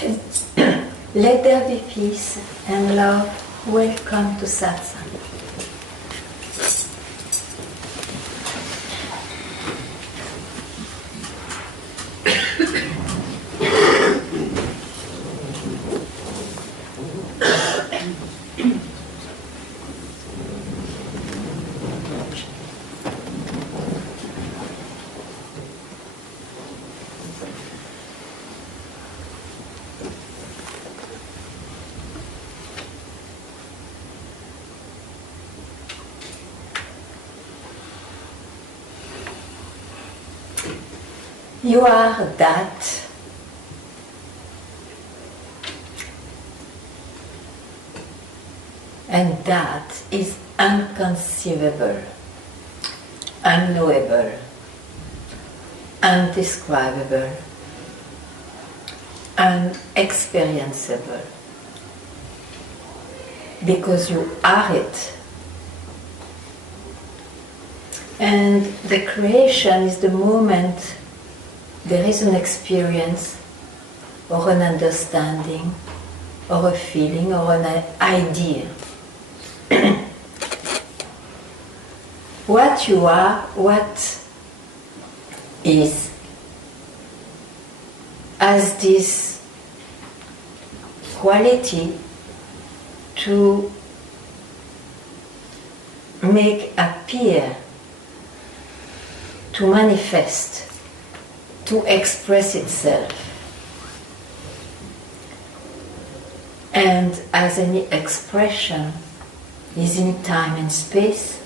Let there be peace and love. Welcome to Satsang. You are that. And that is unconceivable, unknowable, undescribable, unexperiencable. Because you are it. And the creation is the moment there is an experience or an understanding or a feeling or an idea. What you are, what is, has this quality to make appear, to manifest, to express itself. And as any expression is in time and space,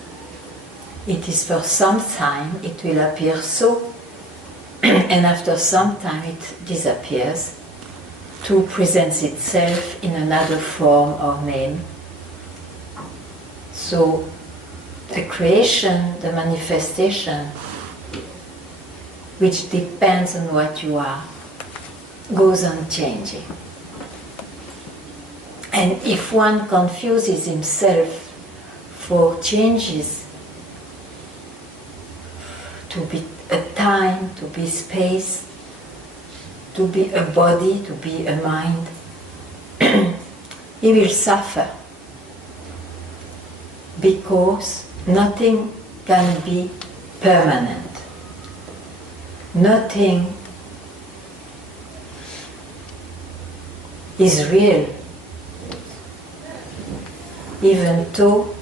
it is for some time, it will appear so, and after some time it disappears to present itself in another form or name. So the creation, the manifestation, which depends on what you are, goes on changing. And if one confuses himself for changes, to be a time, to be space, to be a body, to be a mind, he will suffer, because nothing can be permanent. Nothing is real, even though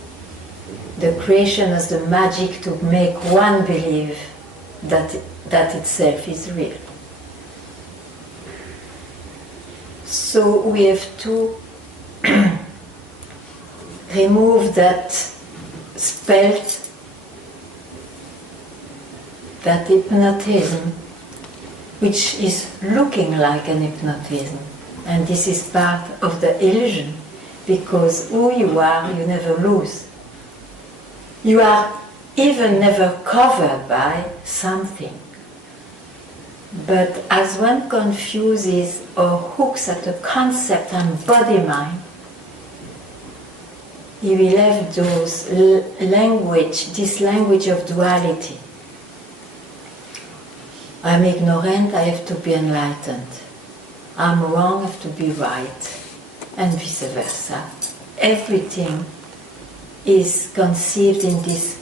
the creation has the magic to make one believe that itself is real. So we have to remove that spell, that hypnotism, which is looking like an hypnotism. And this is part of the illusion, because who you are, you never lose. You are even never covered by something. But as one confuses or hooks at a concept and body-mind, he will have those this language of duality. I'm ignorant, I have to be enlightened. I'm wrong, I have to be right. And vice versa. Everything is conceived in these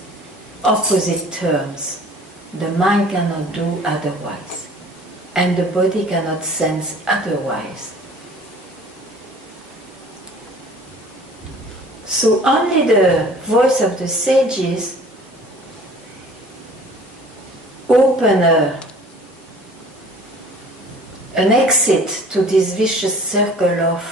opposite terms. The mind cannot do otherwise, and the body cannot sense otherwise. So only the voice of the sages open an exit to this vicious circle of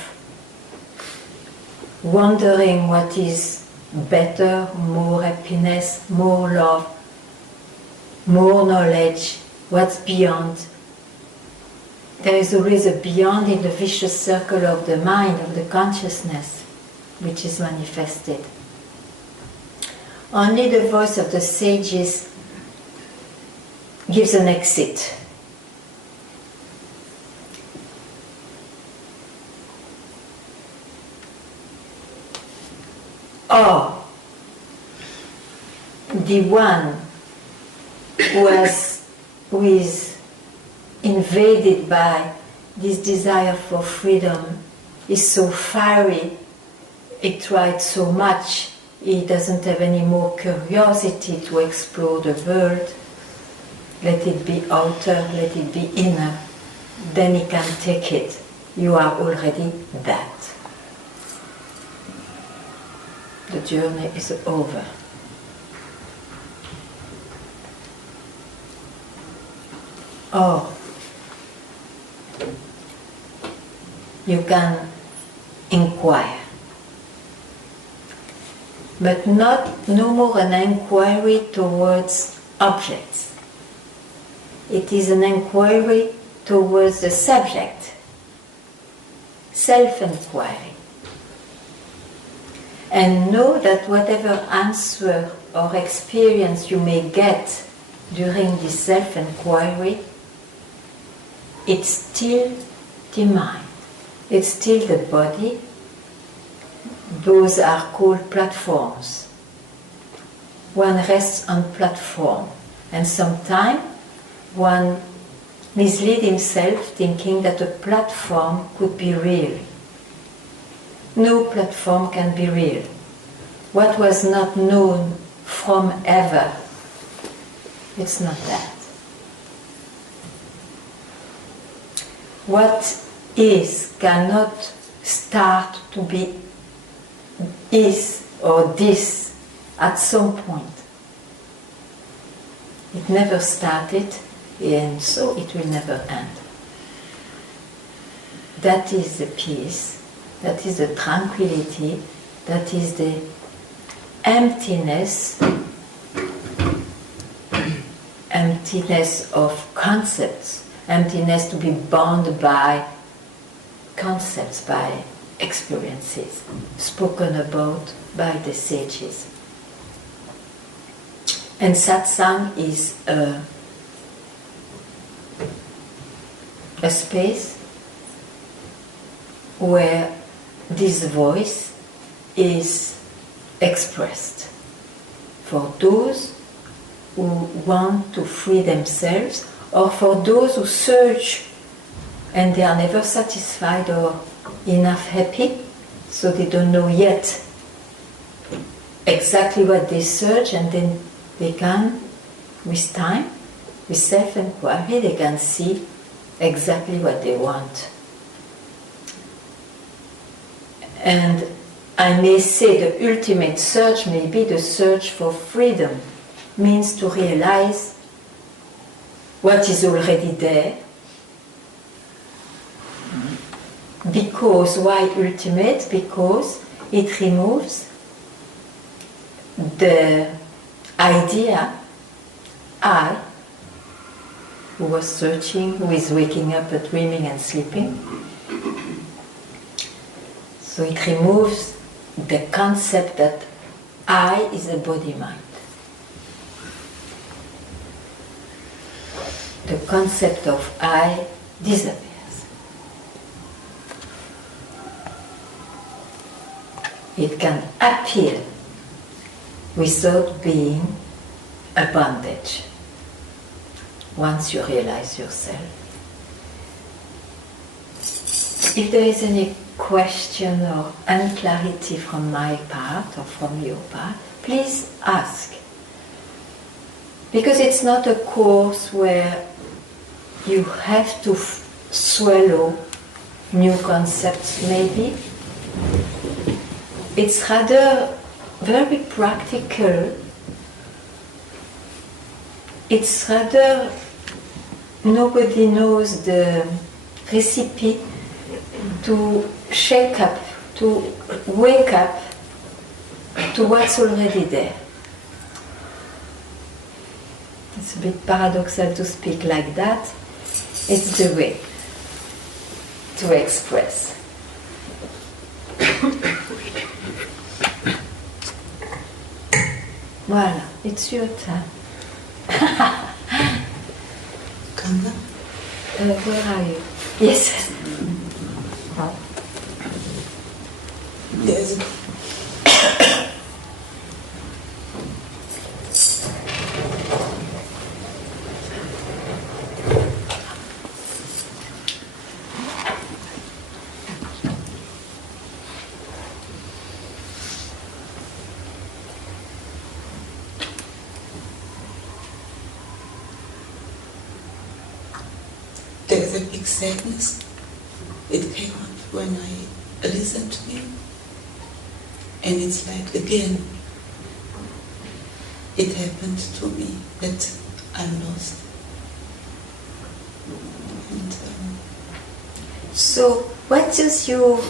wondering what is better, more happiness, more love, more knowledge, what's beyond. There is always a beyond in the vicious circle of the mind, of the consciousness, which is manifested. Only the voice of the sages gives an exit. Or the one who is invaded by this desire for freedom is so fiery, he tried so much, he doesn't have any more curiosity to explore the world. Let it be outer, let it be inner, then he can take it. You are already that. The journey is over. Or you can inquire, but no more an inquiry towards objects. It is an inquiry towards the subject, self-inquiry. And know that whatever answer or experience you may get during this self-inquiry, it's still the mind, it's still the body. Those are called platforms. One rests on platform, and sometimes one misleads himself thinking that a platform could be real. No platform can be real. What was not known from ever, it's not that. What is cannot start to be is or this at some point. It never started, and so it will never end. That is the peace, that is the tranquility, that is the emptiness, emptiness of concepts, emptiness to be bound by concepts, by experiences spoken about by the sages. And satsang is a space where this voice is expressed for those who want to free themselves, or for those who search and they are never satisfied or enough happy, so they don't know yet exactly what they search, and then they can, with time, with self-inquiry, they can see exactly what they want. And I may say the ultimate search may be the search for freedom, means to realize what is already there. Because, why ultimate? Because it removes the idea I, who was searching, who is waking up but dreaming and sleeping. So it removes the concept that I is a body-mind. The concept of I disappears. It can appear without being a bondage once you realize yourself. If there is any question or unclarity from my part or from your part, please ask. Because it's not a course where you have to swallow new concepts, maybe. It's rather very practical. It's rather, nobody knows the recipe to shake up, to wake up to what's already there. It's a bit paradoxal to speak like that. It's the way to express. Voilà, it's your turn. Ganga? Where are you? Yes. Yes. there is a big sadness. It came up when I listened to you. And it's like, again, it happened to me that I'm lost. And, so, what is your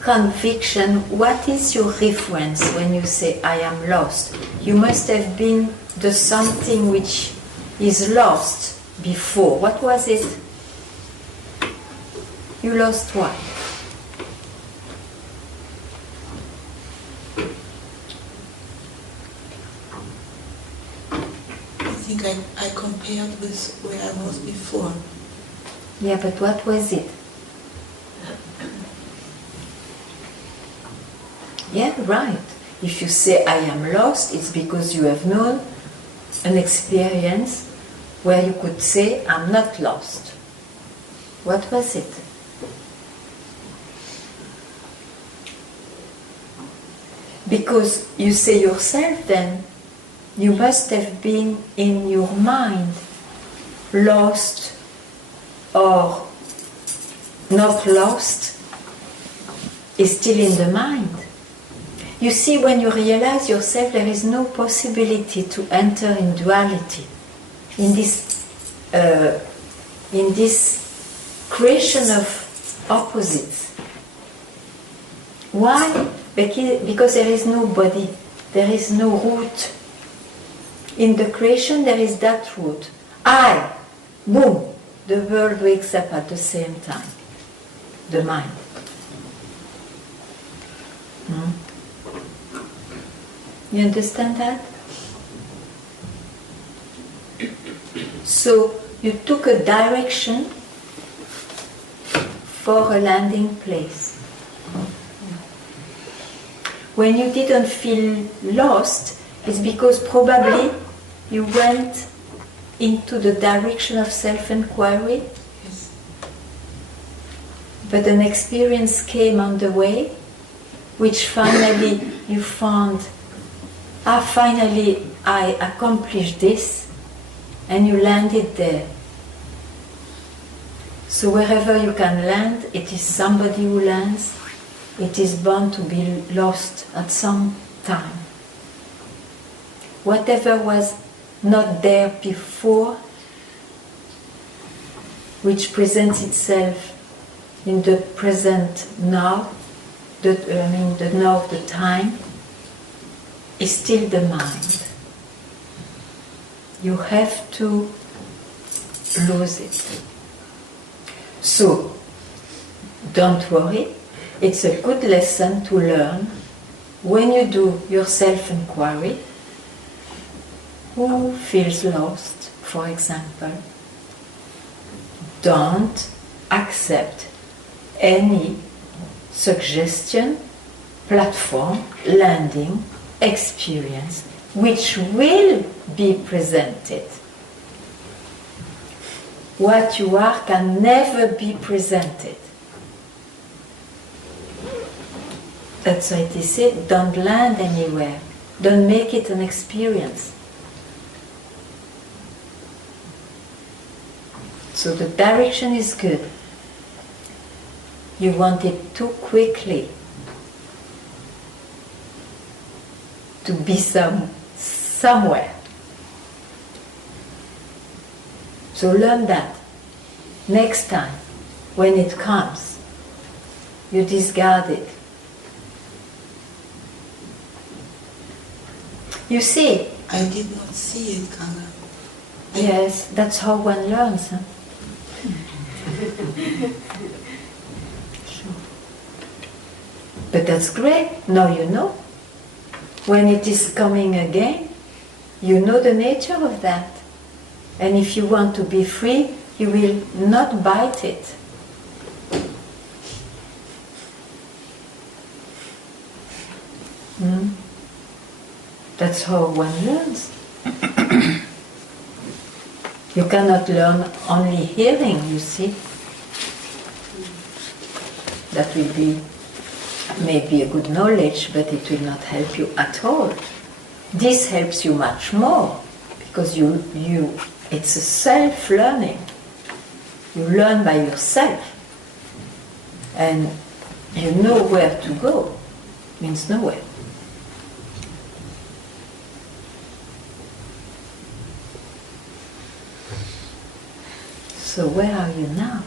conviction? What is your reference when you say, I am lost? You must have been the something which is lost before. What was it? You lost what? I think I compared with where I was before. Yeah, but what was it? Yeah, right. If you say I am lost, it's because you have known an experience where you could say I'm not lost. What was it? Because you say yourself then, you must have been in your mind lost or not lost is still in the mind. You see, when you realize yourself, there is no possibility to enter in duality, in this creation of opposites. Why? Because there is no body, there is no root. In the creation, there is that root. I, boom, the world wakes up at the same time, the mind. You understand that? So you took a direction for a landing place. When you didn't feel lost, it's because probably you went into the direction of self-inquiry. Yes. But an experience came on the way, which finally you found, finally I accomplished this, and you landed there. So wherever you can land, it is somebody who lands. It is bound to be lost at some time. Whatever was not there before, which presents itself in the present now, the now of the time, is still the mind. You have to lose it. So, don't worry. It's a good lesson to learn when you do your self-inquiry. Who feels lost, for example? Don't accept any suggestion, platform, landing, experience which will be presented. What you are can never be presented. That's why they say, don't land anywhere. Don't make it an experience. So the direction is good. You want it too quickly to be somewhere. So learn that. Next time, when it comes, you discard it. You see? I did not see it, Ganga. Yes, that's how one learns. Huh? But that's great. Now you know. When it is coming again, you know the nature of that. And if you want to be free, you will not bite it. That's how one learns. You cannot learn only hearing, you see. That will be maybe a good knowledge, but it will not help you at all. This helps you much more, because it's a self-learning. You learn by yourself. And you know where to go. Means nowhere. So where are you now?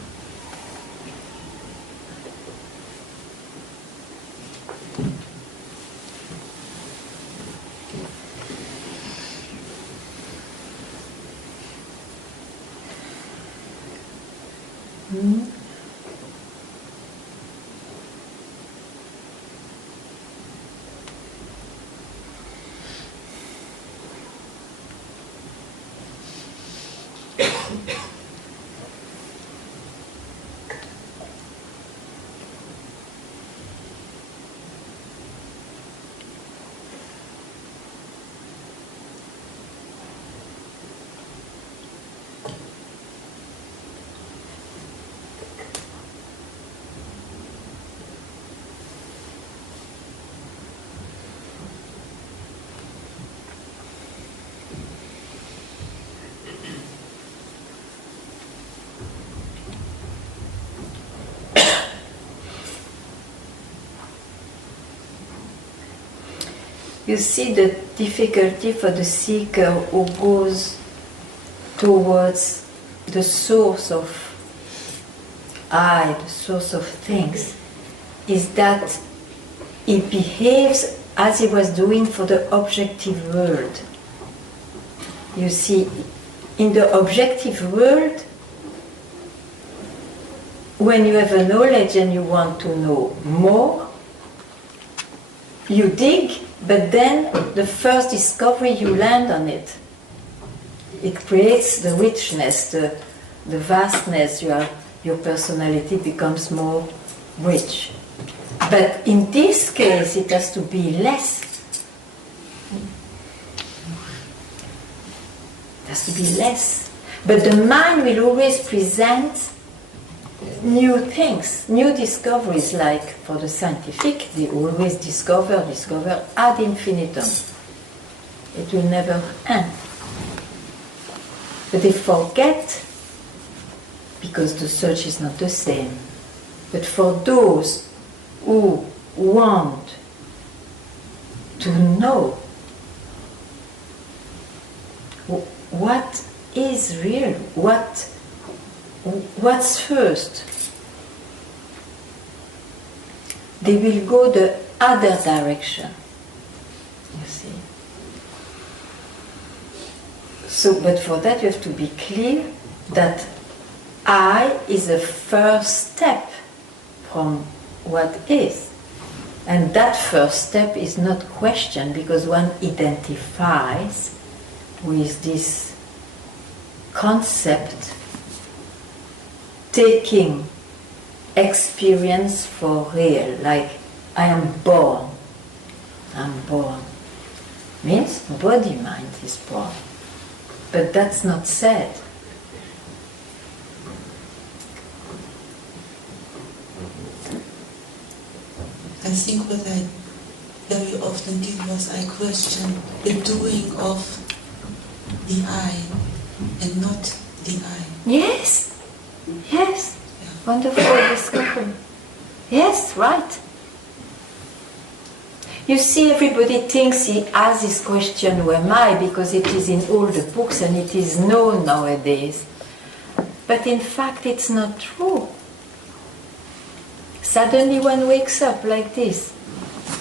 You see the difficulty for the seeker who goes towards the source of I, the source of things, is that he behaves as he was doing for the objective world. You see, in the objective world, when you have a knowledge and you want to know more, you dig, but then the first discovery, you land on it. It creates the richness, the vastness, your personality becomes more rich. But in this case, it has to be less. It has to be less. But the mind will always present new things, new discoveries, like for the scientific, they always discover ad infinitum. It will never end. But they forget, because the search is not the same. But for those who want to know what is real, what's first, they will go the other direction, you see. So, but for that you have to be clear that I is a first step from what is. And that first step is not questioned, because one identifies with this concept, taking experience for real, like I am born. I'm born. Means body-mind is born. But that's not said. I think what I very often did was I questioned the doing of the I and not the I. Yes, yes, yeah. Wonderful discovery. Yes, right. You see, everybody thinks he has this question, who am I, because it is in all the books and it is known nowadays. But in fact, it's not true. Suddenly one wakes up like this.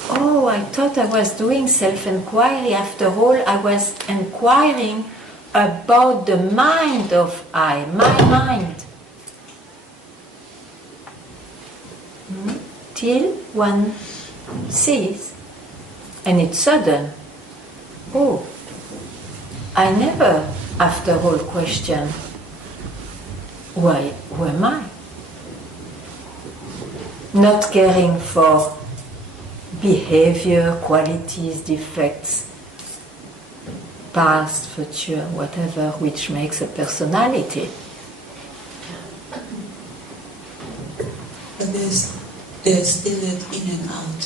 Oh, I thought I was doing self-inquiry. After all, I was inquiring about the mind of I, my mind. Till one sees, and it's sudden. Oh, I never, after all, question, who am I? Not caring for behavior, qualities, defects, past, future, whatever, which makes a personality. But there's still that in and out.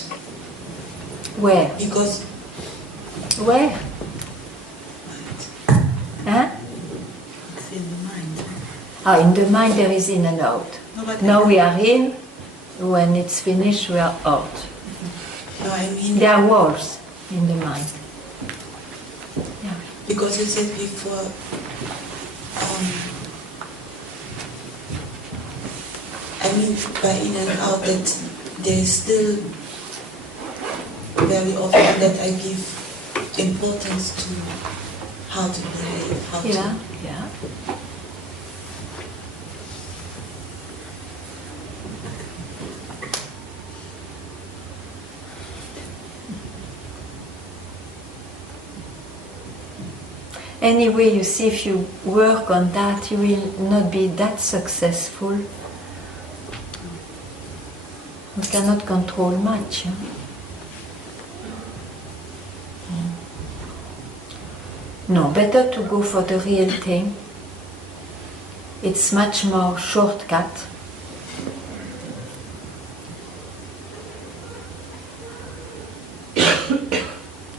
Where? Because... Where? Mind. Huh? It's in the mind. In the mind there is in and out. No, but Now we are in, when it's finished we are out. No, I mean... There are walls in the mind. Yeah. Because you said before, I mean by in and out that there is still very often that I give importance to how to behave, how Yeah, to... yeah. Anyway, you see, if you work on that, you will not be that successful. You cannot control much. Huh? No, better to go for the real thing. It's much more shortcut.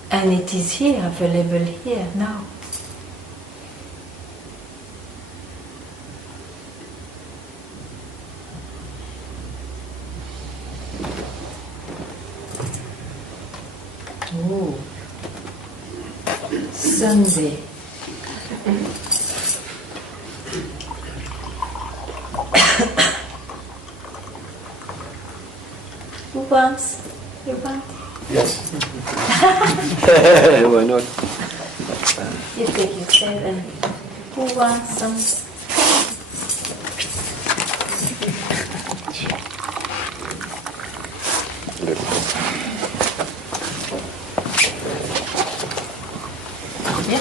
And it is here, available here now. Oh, Sunday. Who wants? You want? Yes. Why not? You take yourself and who wants some? Yeah.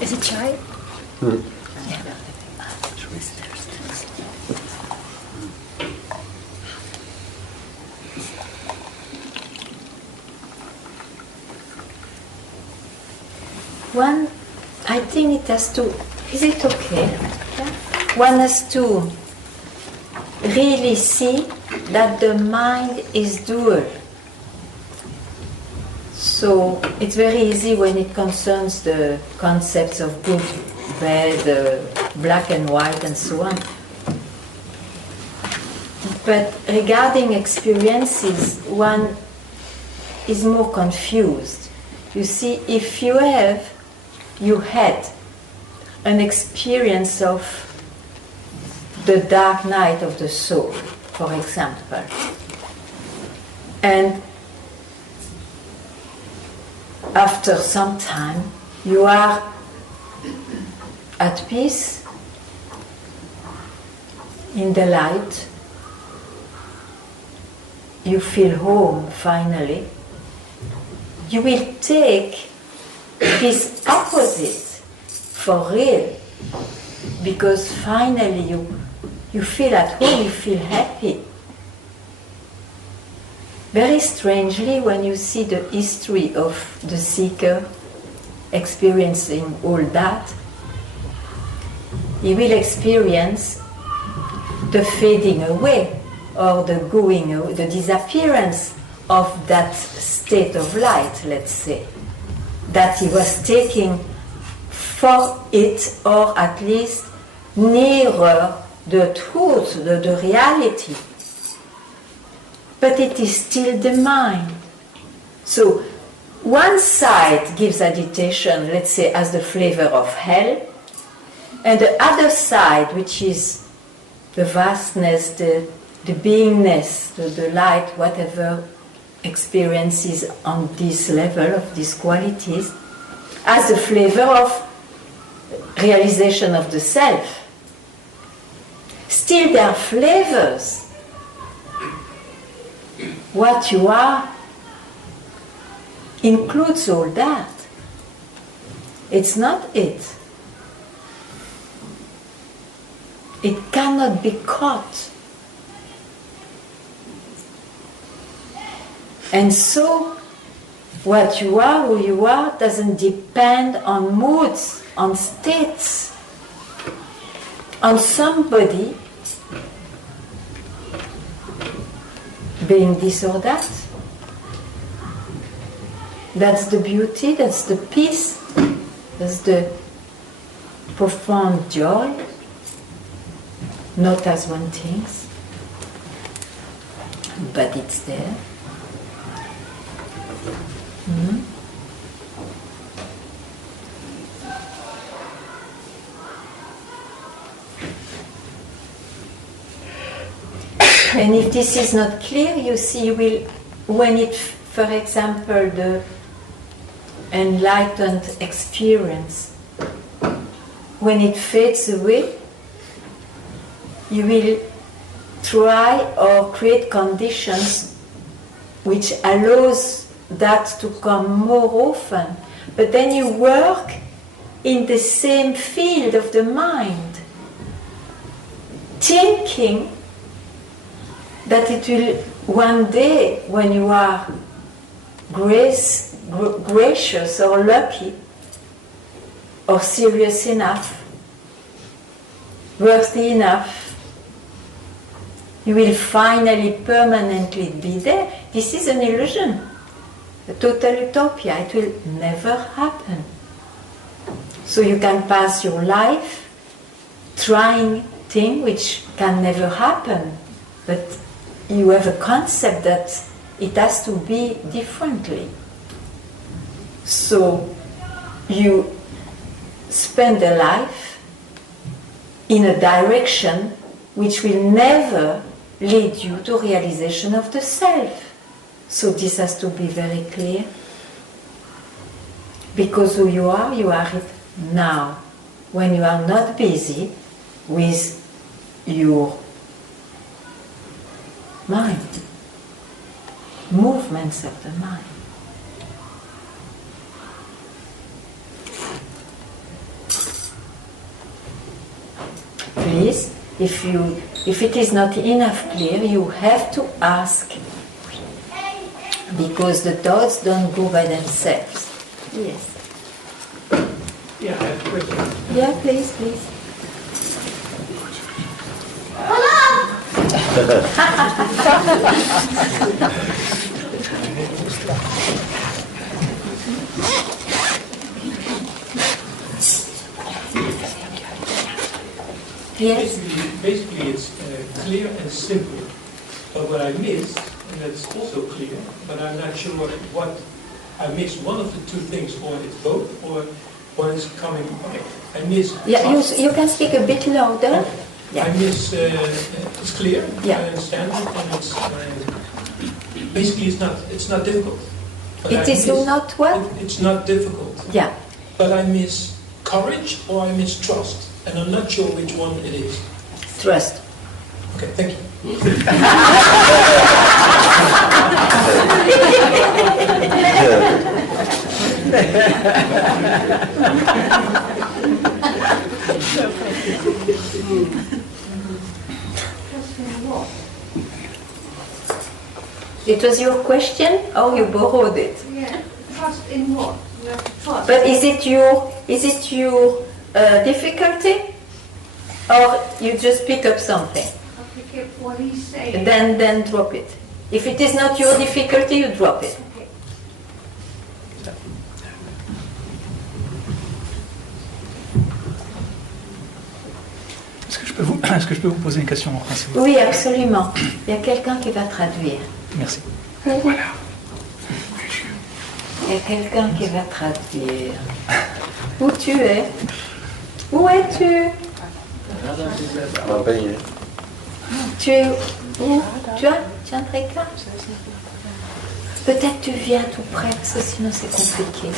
Is it chai? Yeah. One, I think it has to, is it okay? Yeah? One has to really see that the mind is dual. So it's very easy when it concerns the concepts of good, bad, black and white and so on. But regarding experiences, one is more confused. You see, if you had an experience of the dark night of the soul, for example, and after some time you are at peace in the light, you feel home finally, you will take this opposite for real, because finally you feel at home, you feel happy. Very strangely, when you see the history of the seeker experiencing all that, he will experience the fading away or the going away, the disappearance of that state of light, let's say, that he was taking for it, or at least nearer the truth, the reality. But it is still the mind. So one side gives agitation, let's say, as the flavor of hell, and the other side, which is the vastness, the beingness, the light, whatever experiences on this level of these qualities, as the flavor of realization of the self. Still there are flavors. What you are includes all that. It's not it. It cannot be caught. And so, what you are, who you are, doesn't depend on moods, on states, on somebody being this or that. That's the beauty, that's the peace, that's the profound joy, not as one thinks, but it's there. And if this is not clear, you see, when it, for example, the enlightened experience, when it fades away, you will try or create conditions which allows that to come more often. But then you work in the same field of the mind, thinking that it will one day, when you are gracious or lucky or serious enough, worthy enough, you will finally permanently be there. This is an illusion, a total utopia. It will never happen. So you can pass your life trying things which can never happen, but you have a concept that it has to be differently. So you spend a life in a direction which will never lead you to realization of the self. So this has to be very clear. Because who you are it now. When you are not busy with your mind, movements of the mind. Please, if it is not enough clear, you have to ask, because the thoughts don't go by themselves. Yes. Yeah, I have a question. Yeah, please. Yes. Basically it's clear and simple. But what I missed, and that's also clear, but I'm not sure what I missed. One of the two things, or it's both, or one is coming back. I miss. Yeah, you can speak a bit louder. Yeah. I miss. It's clear. Yeah. I understand it, and it's basically it's not difficult. But It is not what? It's not difficult. Yeah. But I miss courage or I miss trust, and I'm not sure which one it is. Trust. Okay, thank you. It was your question, or you borrowed it? Yeah, trust in what? You have to trust. But is it your difficulty, or you just pick up something? I pick up what he's saying. Then drop it. If it is not your difficulty, you drop it. Okay. Est-ce que je peux vous poser une question en français? Oui, absolument. Il y a quelqu'un qui va traduire. Merci. Voilà. Il y a quelqu'un qui va traduire. Où tu es? Où es-tu? Tu es où? Tu es en Afrique? Peut-être tu viens tout près, parce que sinon c'est compliqué.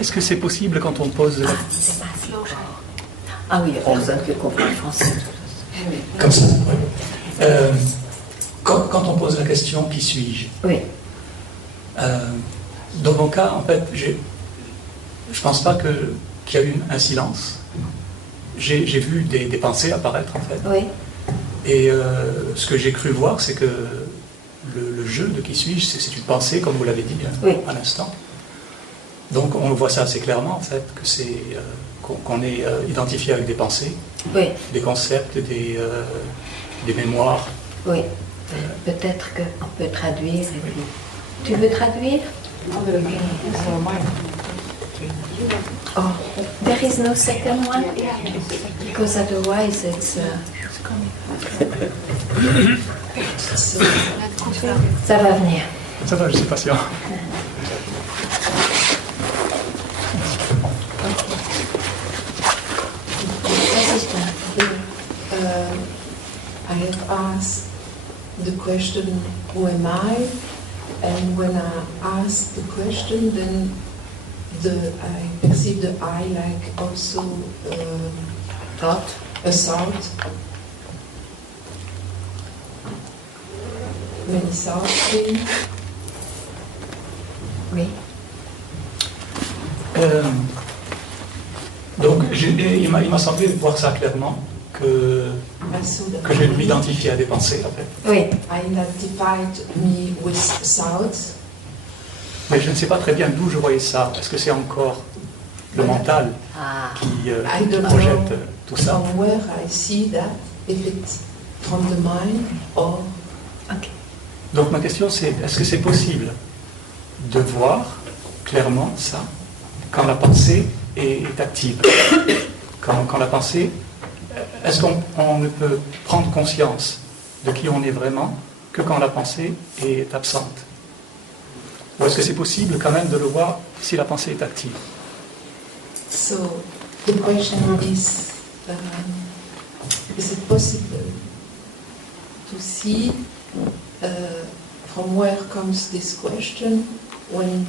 Est-ce que c'est possible quand on pose... Ah oui, il n'y a personne qui comprend le français. Comme ça, oui. Quand on pose la question « qui suis-je » Oui. Dans mon cas, en fait, je pense pas qu'il y a eu un silence. J'ai vu des pensées apparaître, en fait. Oui. Et ce que j'ai cru voir, c'est que le jeu de « qui suis-je », c'est une pensée, comme vous l'avez dit oui. à l'instant. Donc on voit ça assez clairement, en fait, que c'est qu'on est identifié avec des pensées. Oui, des concepts, des mémoires. oui. Peut-être qu'on peut traduire. Et puis... Tu veux traduire? Oh, there is no second one? Because otherwise it's... Ça va venir. Ça va, je suis patient. I have asked the question, who am I? And when I ask the question, then I perceive the I like also Thought. a thought. Many thoughts came. Oui. Donc, il m'a semblé voir ça clairement, que je m'identifiais à des pensées, en fait. Oui. I identified me with thoughts. Mais je ne sais pas très bien d'où je voyais ça. Est-ce que c'est encore le mental qui I don't projette know tout ça? from where I see that, if it's from the mind or... Ok. Donc ma question c'est, est-ce que c'est possible de voir clairement ça quand la pensée est active? Quand la pensée... Est-ce qu'on ne peut prendre conscience de qui on est vraiment que quand la pensée est absente? Ou est-ce que c'est possible quand même de le voir si la pensée est active? So the question is it possible to see from where comes this question when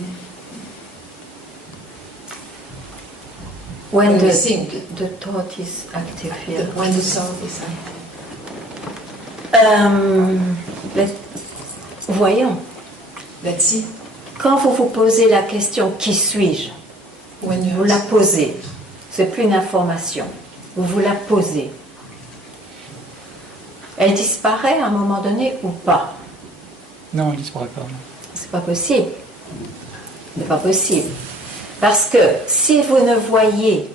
When we the think, thought is active here. when the thought is active? Voyons. Let's see. Quand vous vous posez la question « Qui suis-je ?», When you vous la posez. C'est plus une information. Vous la posez. Elle disparaît à un moment donné ou pas? Non, il ne disparaît pas. C'est pas possible. C'est pas possible. Parce que si vous ne voyez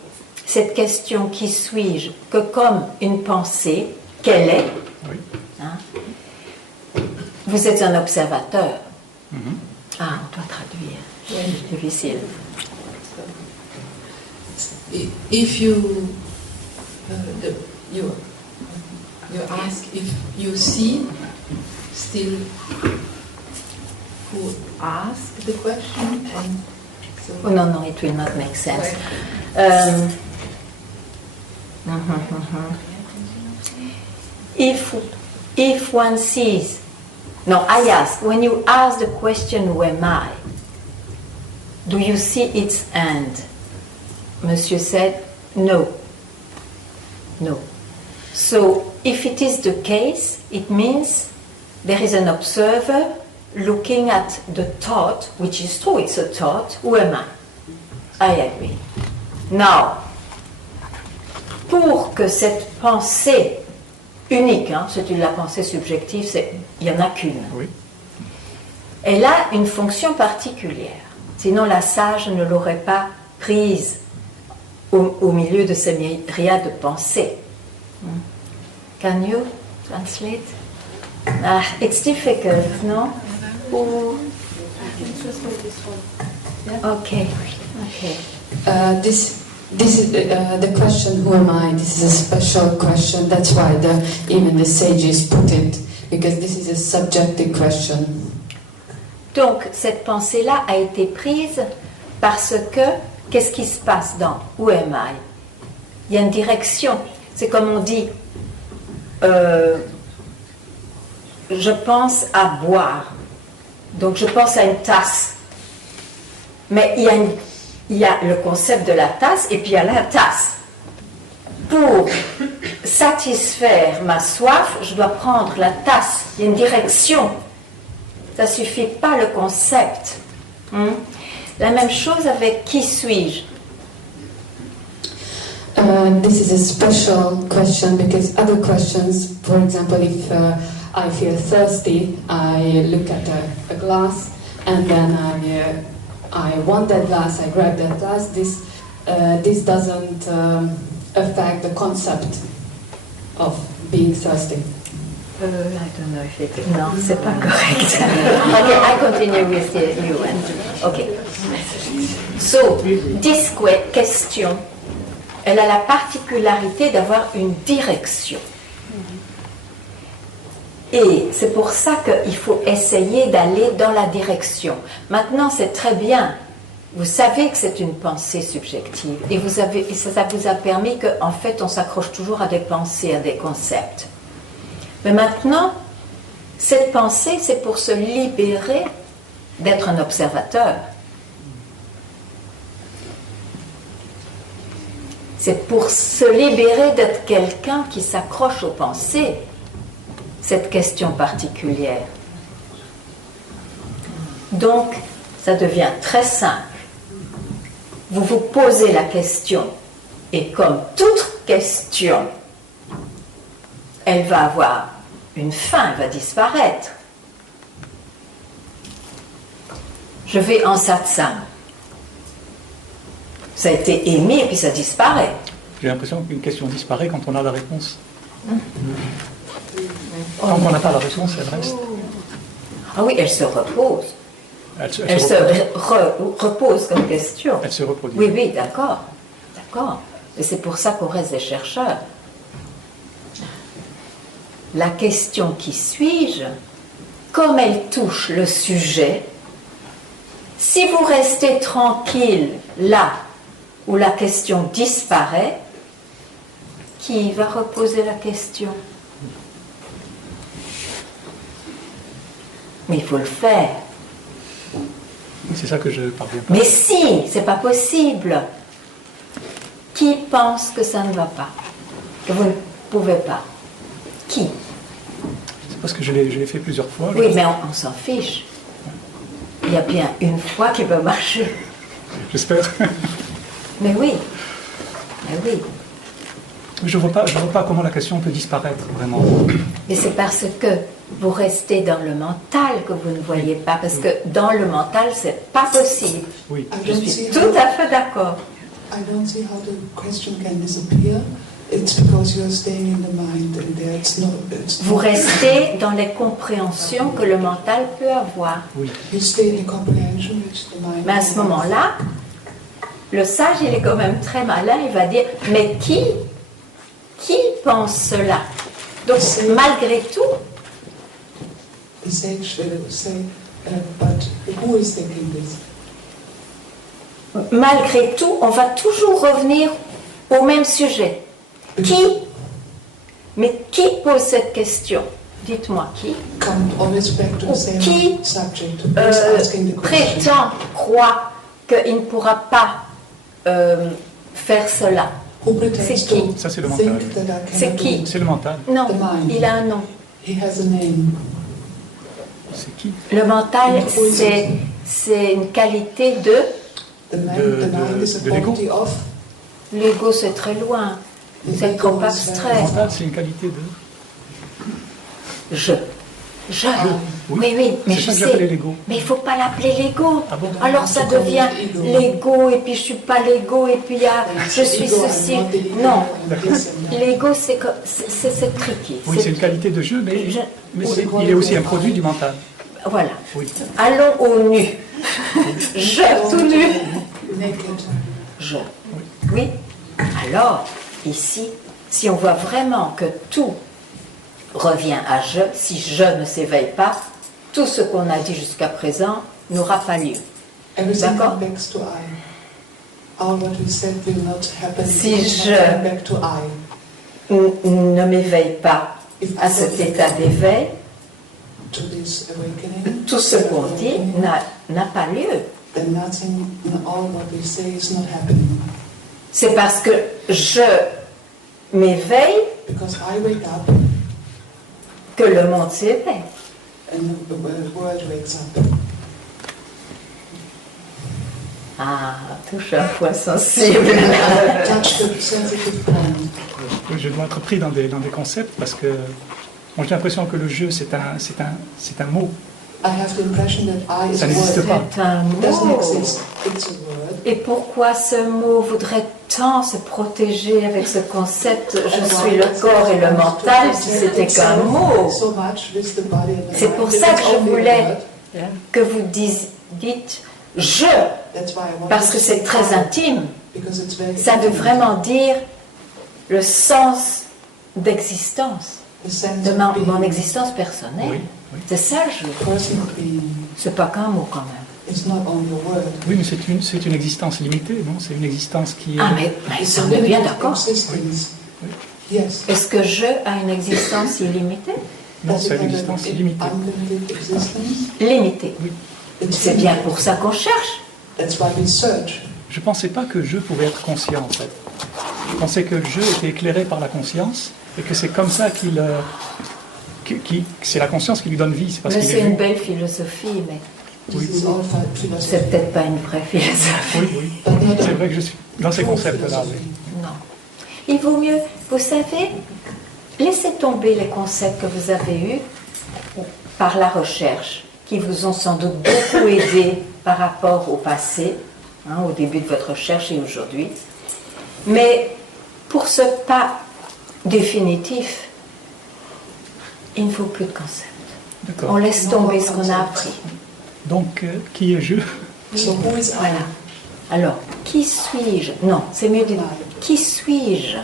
cette question « Qui suis-je » que comme une pensée, qu'elle est, Oui. hein, vous êtes un observateur. Mhm. Ah, on doit traduire. C'est difficile. If you you ask if you see still who asked the question and so Oh no, it will not make sense. If one sees, no, I ask, when you ask the question, who am I? Do you see its end? Monsieur said, no. No. So, if it is the case, it means there is an observer looking at the thought, which is true, it's a thought, who am I? I agree. Now, pour que cette pensée unique, hein, c'est la pensée subjective, il n'y en a qu'une. Oui. Elle a une fonction particulière. Sinon, la sage ne l'aurait pas prise au milieu de ces myriades de pensées. Can you translate? Ah, it's difficult, no? Okay. Okay. This is the question, who am I? This is a special question. That's why even the sages put it, because this is a subjective question. Donc, cette pensée-là a été prise parce que, qu'est-ce qui se passe dans Who am I? Il y a une direction. C'est comme on dit, je pense à boire. Donc, je pense à une tasse. Mais il y a le concept de la tasse et puis il y a la tasse. Pour satisfaire ma soif, je dois prendre la tasse. Il y a une direction. Ça ne suffit pas le concept. La même chose avec qui suis-je? This is a special question because other questions, for example, if I feel thirsty, I look at a glass and then I want that glass, I grab that glass. This doesn't affect the concept of being thirsty. I don't know if it... Non, c'est pas correct. Okay, I continue with you. Okay. So, this question, elle a la particularité d'avoir une direction. Et c'est pour ça qu'il faut essayer d'aller dans la direction. Maintenant, c'est très bien. Vous savez que c'est une pensée subjective. Et ça vous a permis qu'en fait, on s'accroche toujours à des pensées, à des concepts. Mais maintenant, cette pensée, c'est pour se libérer d'être un observateur. C'est pour se libérer d'être quelqu'un qui s'accroche aux pensées, cette question particulière. Donc, ça devient très simple. Vous vous posez la question, et comme toute question, elle va avoir une fin, elle va disparaître. Je vais en satsang. Ça a été émis et puis ça disparaît. J'ai l'impression qu'une question disparaît quand on a la réponse. Quand on n'a pas la réponse, elle reste. Ah oui, elle se repose. Elle se repose comme question. Elle se reproduit. Oui, oui, d'accord. D'accord. Et c'est pour ça qu'on reste des chercheurs. La question qui suis-je, comme elle touche le sujet, si vous restez tranquille là où la question disparaît, qui va reposer la question? Mais il faut le faire. C'est ça que je parviens pas. Mais si, c'est pas possible. Qui pense que ça ne va pas? Que vous ne pouvez pas? Qui? C'est parce que je l'ai fait plusieurs fois. Oui, mais on s'en fiche. Il y a bien une fois qui va marcher. J'espère. Mais oui. Mais oui. Je vois pas comment la question peut disparaître, vraiment. Et c'est parce que vous restez dans le mental que vous ne voyez pas. Parce que dans le mental, c'est pas possible. Oui. Je suis tout à fait d'accord. I don't see how the question can disappear. It's because you're staying in the mind and there's no. Vous restez dans les compréhensions que le mental peut avoir. Oui. You stay in the comprehension which the mind. Mais à ce moment-là, le sage, il est quand même très malin. Il va dire, mais qui pense cela? Donc, malgré tout, The sage will say, but who is thinking this? malgré tout, on va toujours revenir au même sujet. Qui? Mais qui pose cette question? Dites-moi qui. Come always back to the same Qui subject. Who's asking the question? prétend, croit qu'il ne pourra pas faire cela? Who pretends C'est qui? to Ça, c'est le mental. think that I cannot C'est qui? do it? C'est le mental. Non, The mind. il a un nom. He has a name. C'est qui? Le mental, c'est une qualité de... The mind is a de l'ego. quality of. L'ego, c'est très loin. C'est trop Le abstrait. mental, c'est une qualité de... Je. Oui. Oui, mais C'est je ça que j'appelais sais. l'ego. Mais il ne faut pas l'appeler l'ego. Ah bon? Alors ça devient l'ego, et puis je ne suis pas l'ego, et puis je suis ceci. Non, l'ego, c'est tricky. Oui, c'est une qualité de jeu, mais il est aussi un produit du mental. Voilà. Oui. Allons au nu. Je, tout nu. Naked. Je. Oui. Alors, ici, si on voit vraiment que tout revient à je, si je ne s'éveille pas, tout ce qu'on a dit jusqu'à présent n'aura pas lieu. Everything D'accord? comes back to I. All what we said will not happen. Si It je- will come back to I. Ne m'éveille pas à cet état d'éveil, To this awakening. tout ce qu'on dit n'a pas lieu. Then nothing, all what we say is not happening. C'est parce que je m'éveille Because I wake up que le monde s'éveille. and the world wakes up. Ah, touche un point sensible. Touch the sensitive point. Oui, je dois être pris dans des concepts parce que moi, j'ai l'impression que le jeu, c'est un mot. I have the impression that I is Ça a n'existe word. pas. C'est un It doesn't mot. exist. It's a word. Et pourquoi ce mot voudrait tant se protéger avec ce concept « je suis le corps et le mental » si c'était qu'un mot? C'est pour ça que je voulais que vous dites « je », parce que c'est très intime. Ça veut vraiment dire le sens d'existence, de mon existence personnelle. Oui, oui. C'est ça le jeu. C'est pas qu'un mot quand même. Oui, mais c'est une existence limitée, non? C'est une existence qui est... Ah, mais ça, on est bien d'accord. Oui. Est-ce que je a une existence illimitée? Non, c'est une existence illimitée. Limitée. Oui. C'est bien pour ça qu'on cherche. Je ne pensais pas que je pouvais être conscient, en fait. Je pensais que le je était éclairé par la conscience et que c'est comme ça c'est la conscience qui lui donne vie. Mais c'est une belle philosophie, mais oui. c'est peut-être pas une vraie philosophie. Oui, oui. C'est vrai que je suis dans ces concepts-là. Oui. Non. Il vaut mieux, vous savez, laissez tomber les concepts que vous avez eus par la recherche, qui vous ont sans doute beaucoup aidé par rapport au passé, au début de votre recherche et aujourd'hui. Mais pour ce pas définitif, il ne faut plus de concepts. On laisse tomber ce qu'on a appris. Donc, qui est je? Voilà. Alors, qui suis-je? Non, c'est mieux de dire qui suis-je?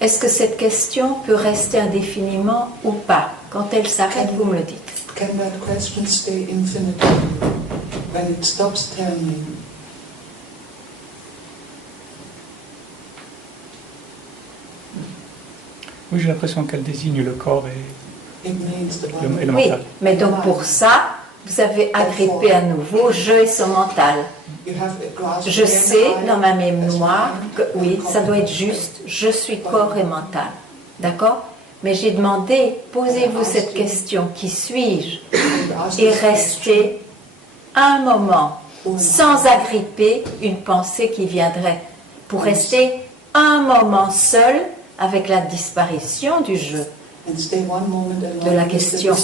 Est-ce que cette question peut rester indéfiniment ou pas? Quand elle s'arrête, vous me le dites. Can that question stay infinitely? When it stops, tell me. Oui, j'ai l'impression qu'elle désigne le corps et le oui, mental. Mais donc pour ça, vous avez agrippé à nouveau je et son mental. Je sais dans ma mémoire que oui, ça doit être juste, je suis corps et mental. D'accord? Mais j'ai demandé, posez-vous cette question, qui suis-je? Et restez un moment sans agripper une pensée qui viendrait. Pour rester un moment seul avec la disparition du je, de la question.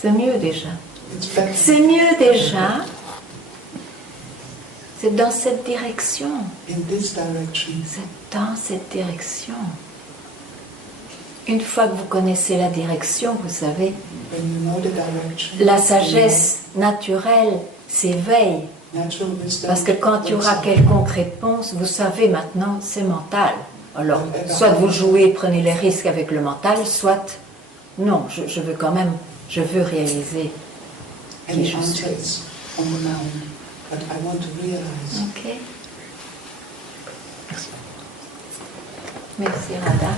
C'est mieux déjà. C'est mieux déjà. C'est dans cette direction. C'est dans cette direction. Une fois que vous connaissez la direction, vous savez, la sagesse naturelle s'éveille. Parce que quand il y aura quelconque réponse, vous savez maintenant, c'est mental. Alors, soit vous jouez, prenez les risques avec le mental, soit non, je veux quand même, je veux réaliser qui je suis. Ok. Merci. Merci Radha.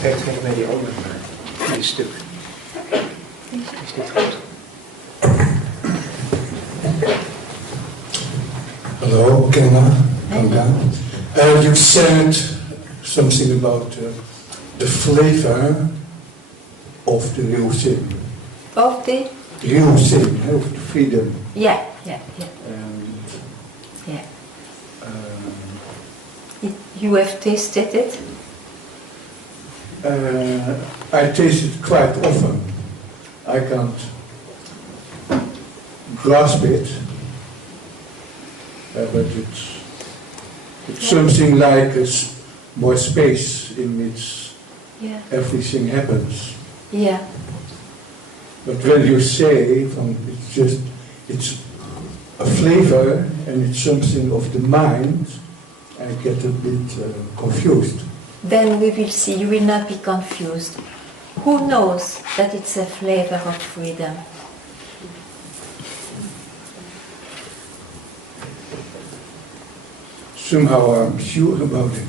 Kijk verder bij die andere die stuk. Is dit goed? Hello, Ganga. You said something about the flavor of the real thing. Of the? Real thing, of the freedom. Yeah. You have tasted it? I taste it quite often. I can't grasp it, but it's something like more space in which everything happens. Yeah. But when you say, it's it's a flavor and it's something of the mind. I get a bit confused. Then we will see, you will not be confused. Who knows that it's a flavor of freedom? Somehow I'm sure about it.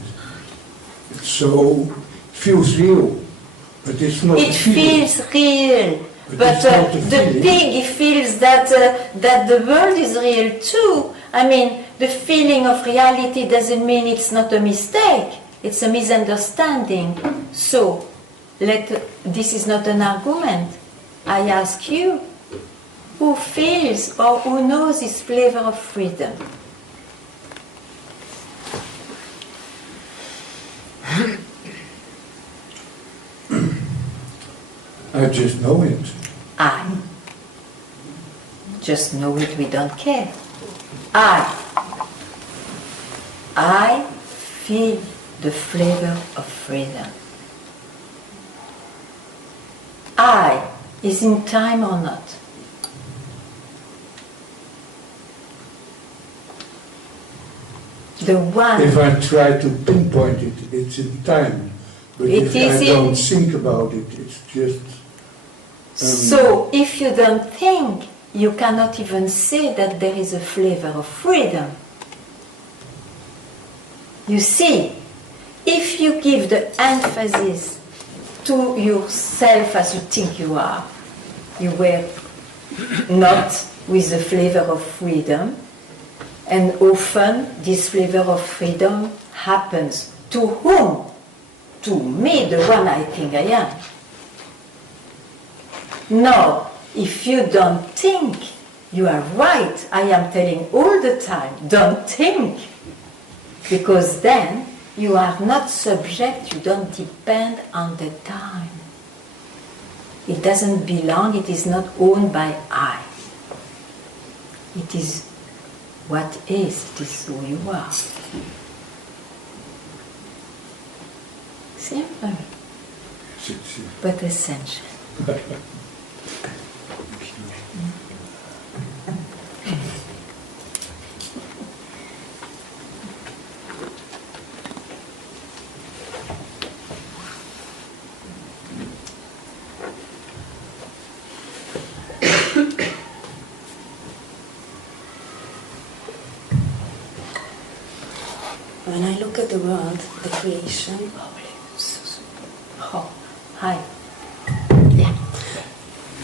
It feels real, but it's not. It feels real, but the the pig feels that the world is real too. I mean, the feeling of reality doesn't mean it's not a mistake. It's a misunderstanding. So, this is not an argument. I ask you, who feels or who knows this flavor of freedom? I just know it. I just know it, we don't care. I feel the flavor of freedom. Is in time or not? The one. If I try to pinpoint it, it's in time. But if I don't think about it, it's just... So, if you don't think, you cannot even say that there is a flavor of freedom. You see, if you give the emphasis to yourself as you think you are, you were not with the flavor of freedom, and often this flavor of freedom happens to whom? To me, the one I think I am. No, if you don't think, you are right. I am telling all the time, don't think. Because then you are not subject, you don't depend on the time. It doesn't belong, it is not owned by I. It is what is, it is who you are. Simple, but essential. When I look at the world, the creation. Oh, hi. Yeah.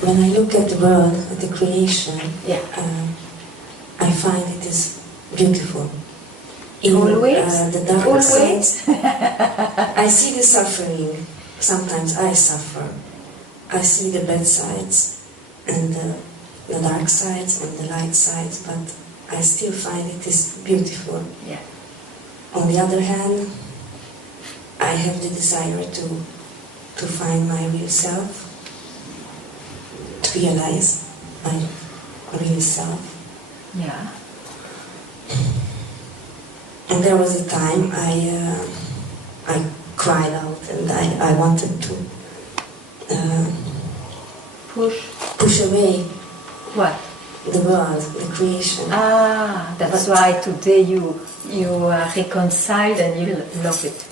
When I look at the world, at the creation, yeah. I find it is beautiful. In always? The dark side, I see the suffering. Sometimes I suffer. I see the bad sides and the dark sides and the light sides, but I still find it is beautiful. Yeah. On the other hand, I have the desire to find my real self, to realize my real self. Yeah. And there was a time I cried out and I wanted to push away what? The world, the creation. That's why today you are reconciled and you love it.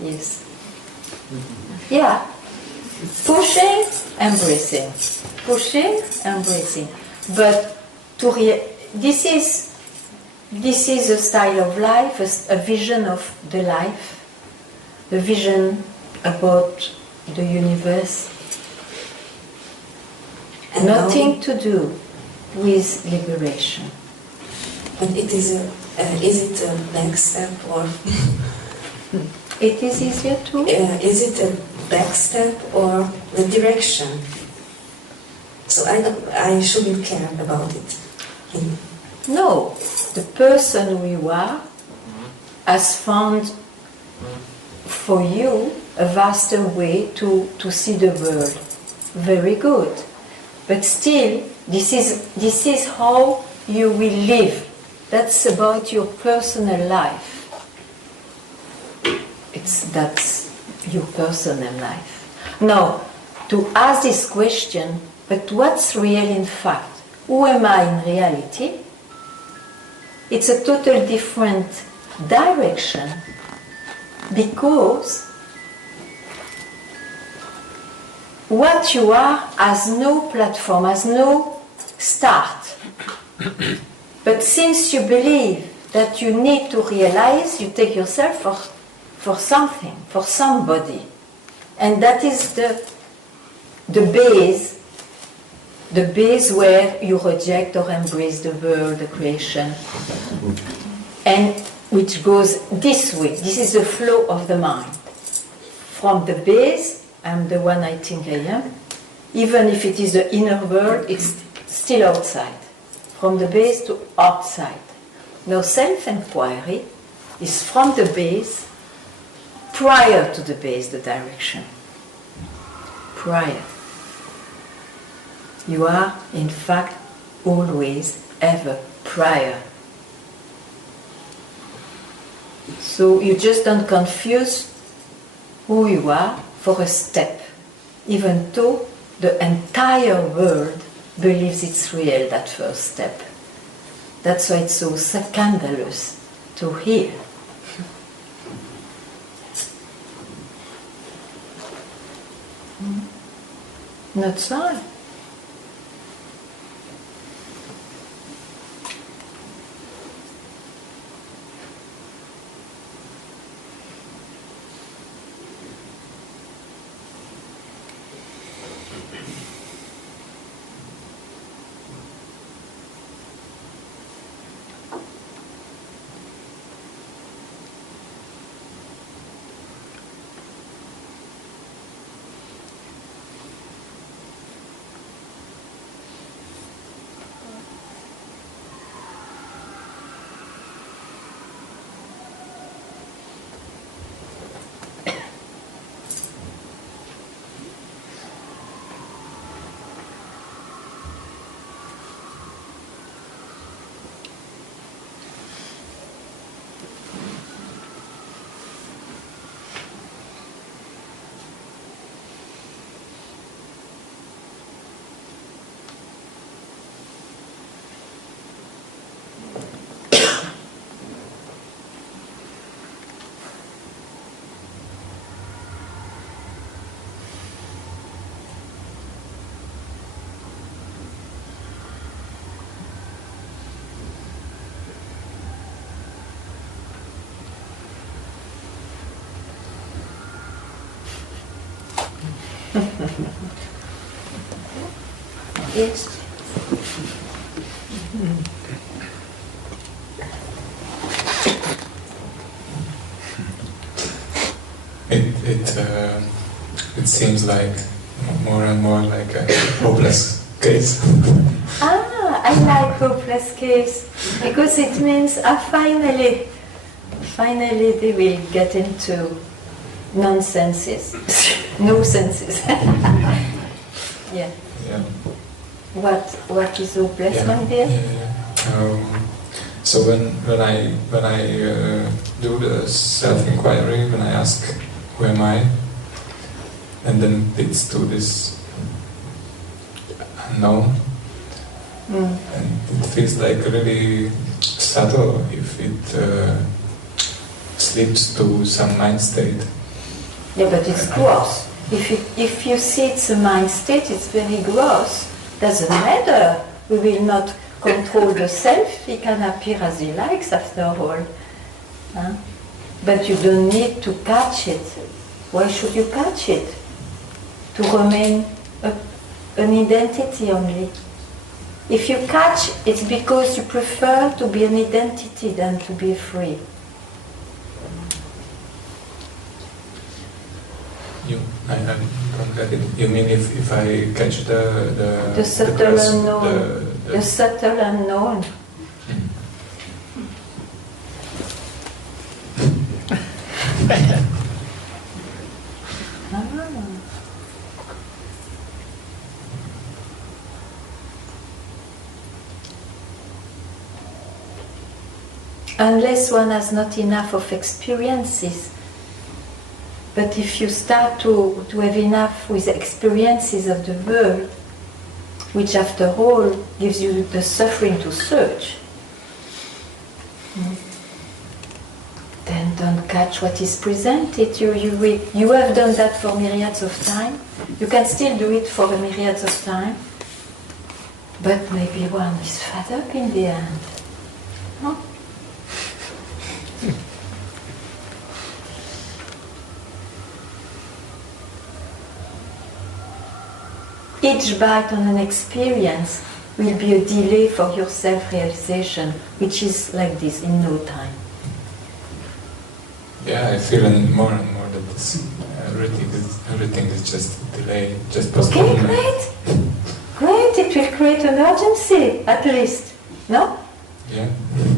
Yes. Yeah. Pushing, embracing. Pushing, embracing. But this is a style of life, a vision of the life, a vision about the universe. And nothing to do with liberation. But is it a back step or? It is easier to? Is it a back step or the direction? So I shouldn't care about it. No, the person who you are has found for you a vaster way to see the world. Very good. But still, this is how you will live. That's about your personal life. That's your personal life. Now, to ask this question, but what's real in fact? who am I in reality? It's a total different direction, because what you are has no platform, has no start. But since you believe that you need to realize, you take yourself for something, for somebody. And that is the base where you reject or embrace the world, the creation, and which goes this way. This is the flow of the mind. From the base, I'm the one I think I am, even if it is the inner world, it's still outside. From the base to outside. Now self-inquiry is from the base, prior to the base, the direction. Prior. You are, in fact, always, ever prior. So you just don't confuse who you are for a step, even though the entire world believes it's real, that first step. That's why it's so scandalous to hear. That's right. Yes. It seems like more and more like a hopeless case. I like hopeless case because it means finally they will get into nonsenses, no senses. Yeah. Yeah. What is hopeless, my dear? So when I do the self-inquiry, when I ask who am I, and then it leads to this unknown, and it feels like really subtle if it slips to some mind state. Yeah, but it's gross. If you see it's a mind state, it's very gross. Doesn't matter. We will not control the self. He can appear as he likes after all. Huh? But you don't need to catch it. Why should you catch it? To remain an identity only. If you catch, it's because you prefer to be an identity than to be free. I don't get it. You mean if I catch the subtle unknown, the subtle unknown. Unless one has not enough of experiences. But if you start to have enough with experiences of the world, which after all gives you the suffering to search, then don't catch what is presented. You have done that for myriads of time. You can still do it for myriads of time. But maybe one is fed up in the end. No? Each bite on an experience will be a delay for your self-realization, which is like this, in no time. Yeah, I feel more and more that this, everything is just delay, just postponement. Okay, great. Great, it will create an urgency, at least. No? Yeah.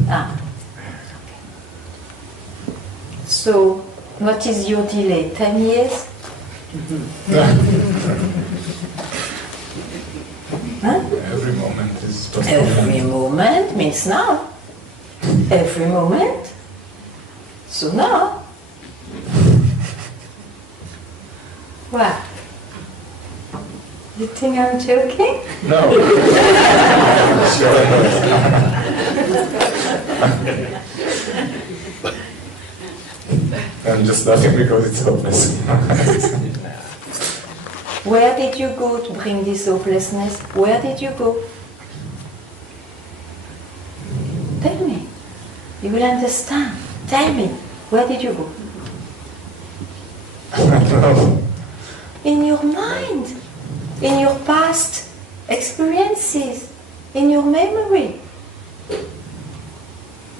Ah. Okay. So, what is your delay? 10 years? Huh? Every moment is postponement. Every moment means now. Every moment. So now. What? You think I'm joking? No. I'm just laughing because it's hopeless. Where did you go to bring this hopelessness? Where did you go? Tell me. You will understand. Tell me. Where did you go? In your mind. In your past experiences. In your memory.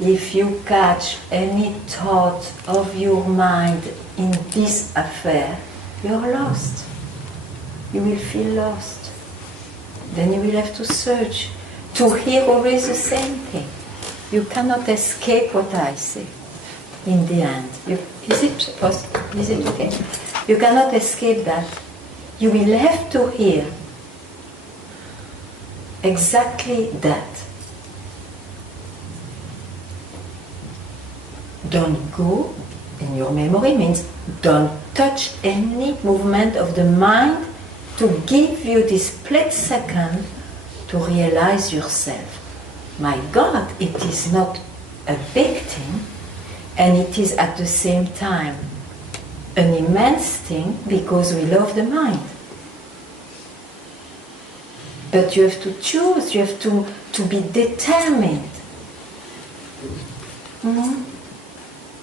If you catch any thought of your mind in this affair, you're lost. You will feel lost. Then you will have to search, to hear always the same thing. You cannot escape what I say in the end. Is it possible? Is it okay? You cannot escape that. You will have to hear exactly that. Don't go in your memory means don't touch any movement of the mind to give you this split second to realize yourself. My God, it is not a big thing, and it is at the same time an immense thing because we love the mind. But you have to choose, you have to be determined.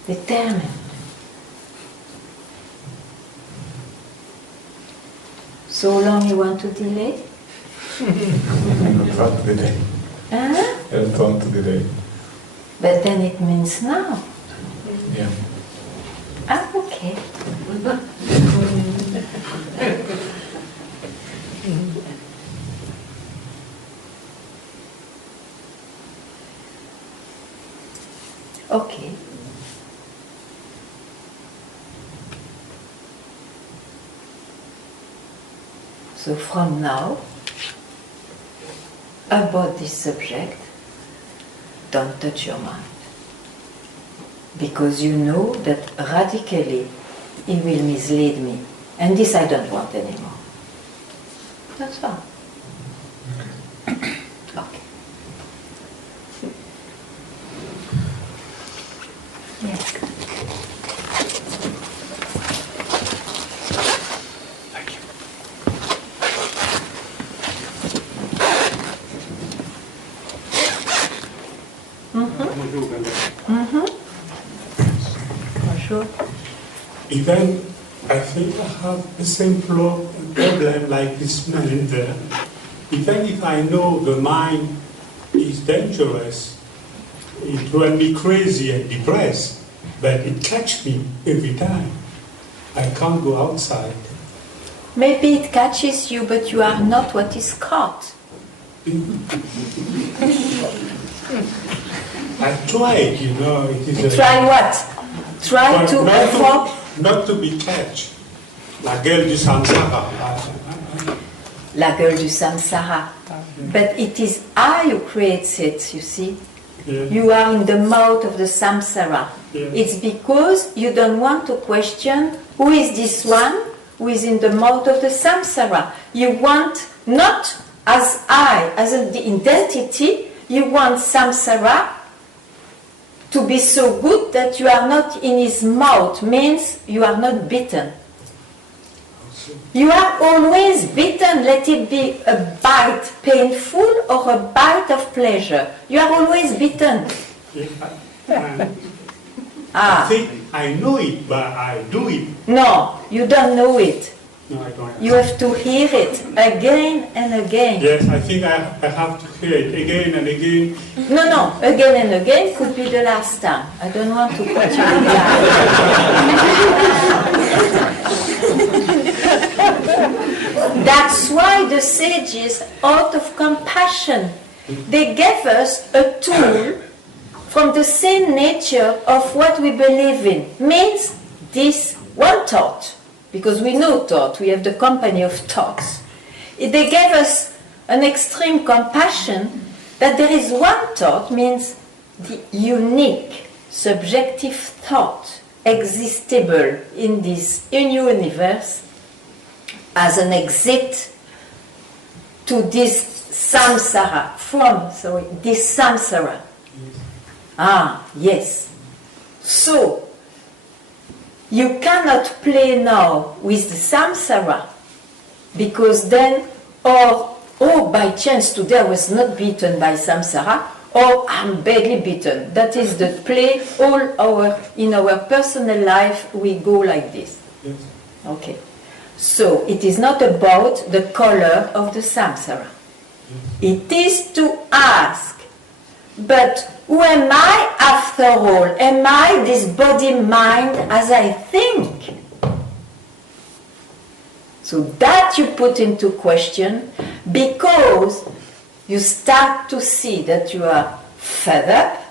Determined. So long you want to delay? I don't want to delay. Huh? I don't want to delay. But then it means now. Yeah. Ah, okay. Okay. So from now, about this subject, don't touch your mind. Because you know that radically it will mislead me. And this I don't want anymore. That's fine. Okay. Yes. Thank you. Bonjour. Even I think I have the same problem like this man there. Even if I know the mind is dangerous, it will be crazy and depressed, but it catches me every time. I can't go outside. Maybe it catches you, but you are not what is caught. I tried, you know. It is Try what? Try to perform. Not to be catch. La gueule du samsara. La gueule du samsara. But it is I who creates it, you see. Yeah. You are in the mouth of the samsara. Yeah. It's because you don't want to question who is this one who is in the mouth of the samsara. You want not as I, as the identity, you want samsara to be so good that you are not in his mouth, means you are not bitten. You are always bitten, let it be a bite painful or a bite of pleasure. You are always bitten. I think I know it, but I do it. No, you don't know it. No, I don't. You have to hear it again and again. Yes, I think I have to hear it again and again. No, again and again could be the last time. I don't want to put you in line. That's why the sages, out of compassion, they gave us a tool from the same nature of what we believe in. Means this one thought, because we know thought, we have the company of thoughts. They gave us an extreme compassion that there is one thought, means the unique, subjective thought existable in this universe as an exit to this samsara, this samsara. Ah, yes. So, you cannot play now with the samsara, because then, or by chance today I was not beaten by samsara, or I'm badly beaten. That is the play in our personal life we go like this. Yes. Okay. So, it is not about the color of the samsara. It is to ask, but who am I after all? Am I this body-mind as I think? So that you put into question, because you start to see that you are fed up,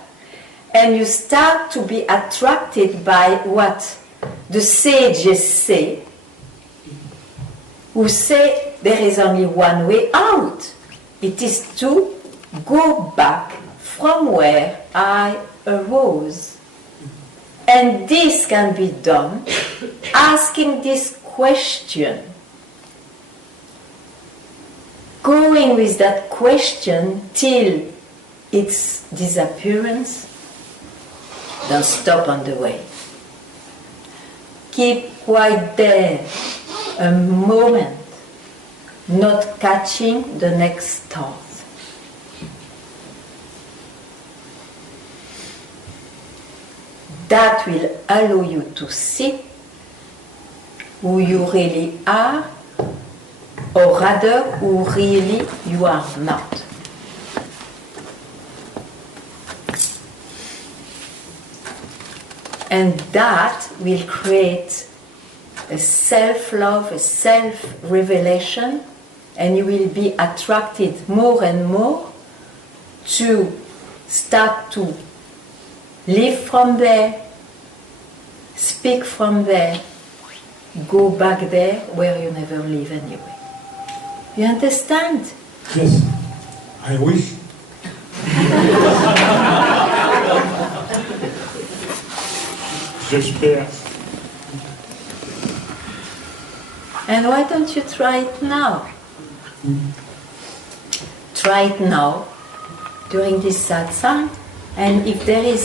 and you start to be attracted by what the sages say, who say there is only one way out. It is to go back from where I arose. And this can be done asking this question, going with that question till its disappearance. Don't stop on the way. Keep right there a moment, not catching the next thought. That will allow you to see who you really are, or rather who really you are not. And that will create a self-love, a self-revelation, and you will be attracted more and more to start to live from there, speak from there, go back there where you never live anyway. You understand? Yes, I wish. J'espère. And why don't you try it now? Try it now, during this satsang, and if there is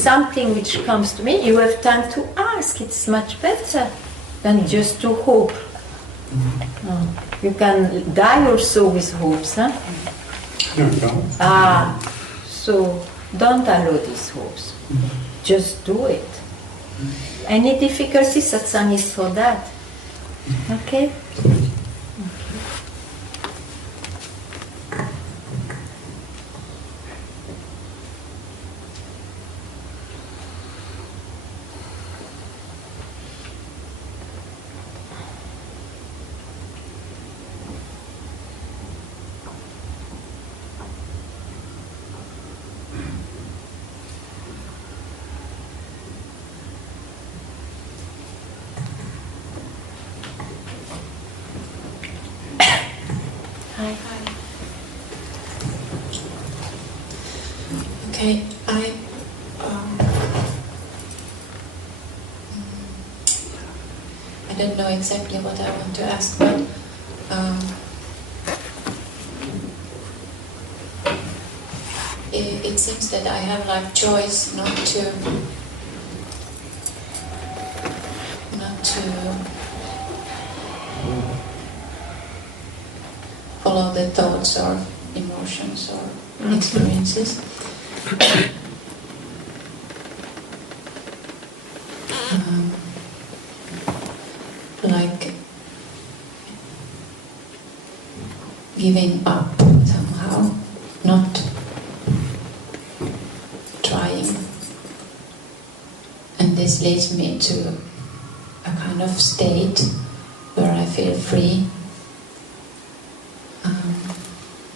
something which comes to me, you have time to ask. It's much better than just to hope. You can die also with hopes, huh? No. So don't allow these hopes. Just do it. Any difficulty, satsang is for that. Okay? Okay, I don't know exactly what I want to ask, but it seems that I have like choice not to follow the thoughts or emotions or experiences. Like giving up somehow, not trying. And this leads me to a kind of state where I feel free.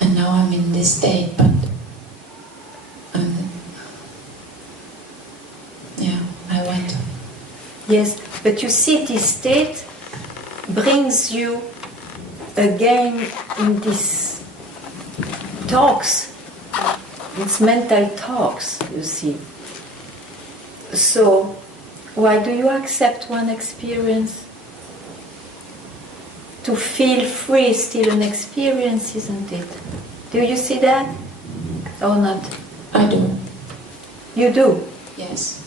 And now I'm in this state, but I went. Yes, but you see, this state brings you again in these talks, these mental talks, you see. So, why do you accept one experience? To feel free is still an experience, isn't it? Do you see that? Or not? I do. You do? Yes.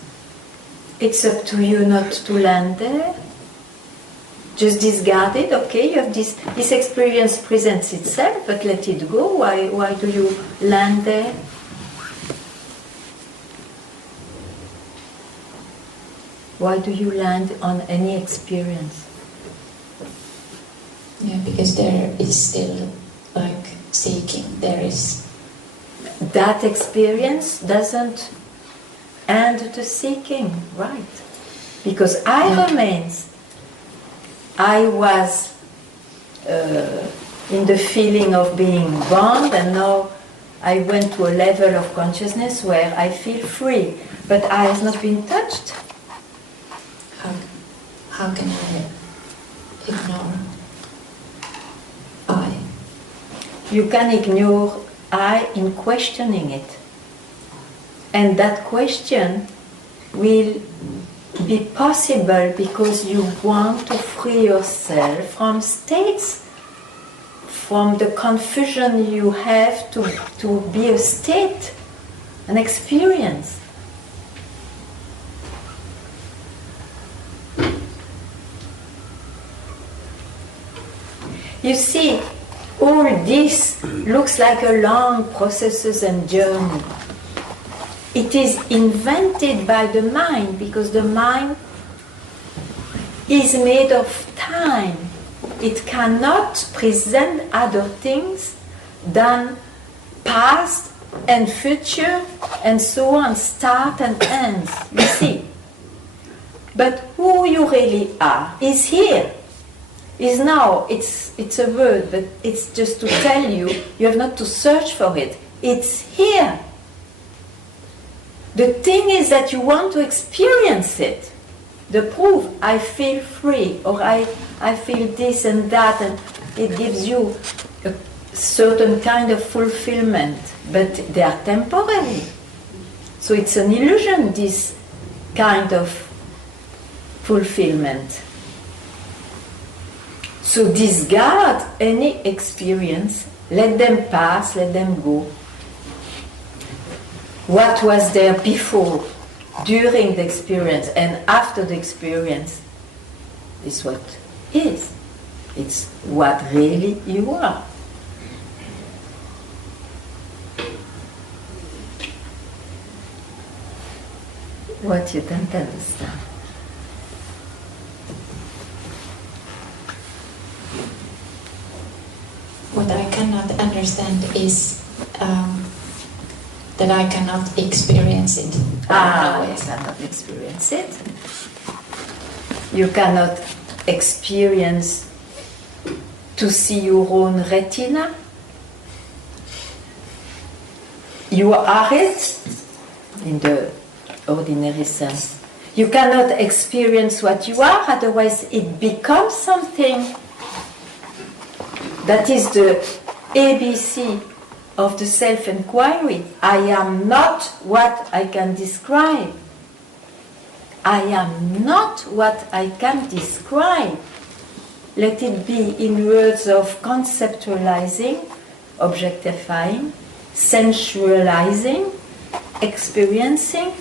It's up to you not to land there. Just discard it, okay? You have this experience presents itself, but let it go. Why do you land there? Why do you land on any experience? Yeah, because there is still like seeking. There is. That experience doesn't end the seeking, right? Because I remains. I was in the feeling of being bound, and now I went to a level of consciousness where I feel free, but I have not been touched. How can I ignore I? You can ignore I in questioning it. And that question will be possible because you want to free yourself from states, from the confusion you have to be a state, an experience. You see, all this looks like a long processes and journey. It is invented by the mind because the mind is made of time. It cannot present other things than past and future and so on, start and ends, you see. But who you really are is here. Is now. It's a word, but it's just to tell you, you have not to search for it. It's here. The thing is that you want to experience it. The proof, I feel free, or I feel this and that, and it gives you a certain kind of fulfillment, but they are temporary. So it's an illusion, this kind of fulfillment. So discard any experience, let them pass, let them go. What was there before, during the experience, and after the experience is what is. It's what really you are. What you don't understand. What I cannot understand is that I cannot experience it. You cannot experience it. You cannot experience to see your own retina. You are it in the ordinary sense. You cannot experience what you are, otherwise it becomes something. That is the ABC of the self-inquiry. I am not what I can describe. I am not what I can describe. Let it be in words of conceptualizing, objectifying, sensualizing, experiencing.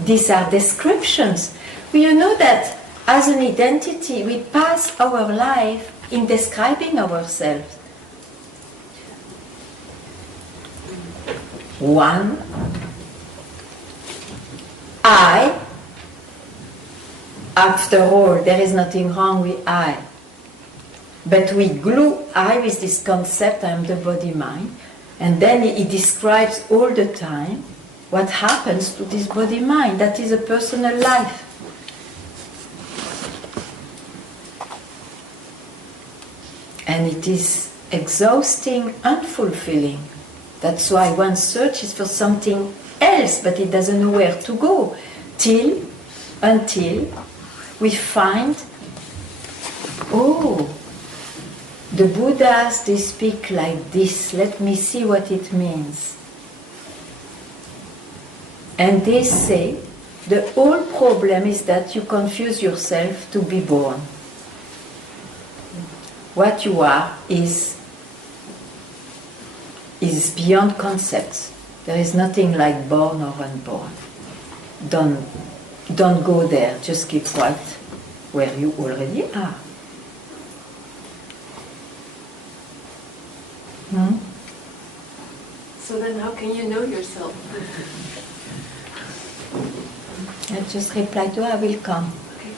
These are descriptions. Well, you know that as an identity, we pass our life in describing ourselves. One, I. After all, there is nothing wrong with I. But we glue I with this concept, I am the body-mind, and then he describes all the time what happens to this body-mind. That is a personal life. And it is exhausting, unfulfilling. That's why one searches for something else, but it doesn't know where to go, until we find, oh, the Buddhas, they speak like this. Let me see what it means. And they say, the whole problem is that you confuse yourself to be born. What you are is beyond concepts. There is nothing like born or unborn. Don't go there. Just keep right where you already are. So then how can you know yourself? I just reply to her, I will come. Okay.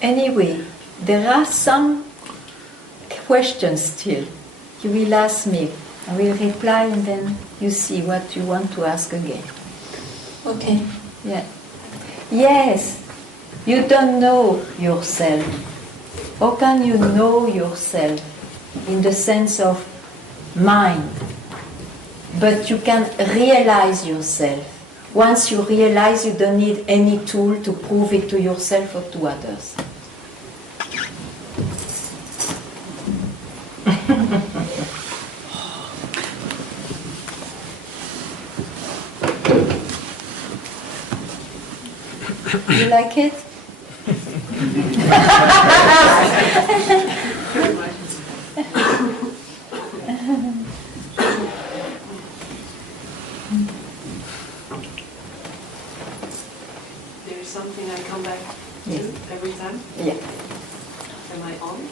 Anyway, there are some questions still. You will ask me. I will reply and then you see what you want to ask again. Okay. Yeah. Yes. You don't know yourself. How can you know yourself in the sense of mind? But you can realize yourself. Once you realize, you don't need any tool to prove it to yourself or to others. You like it? There's something I come back to every time? Yeah. Am I on?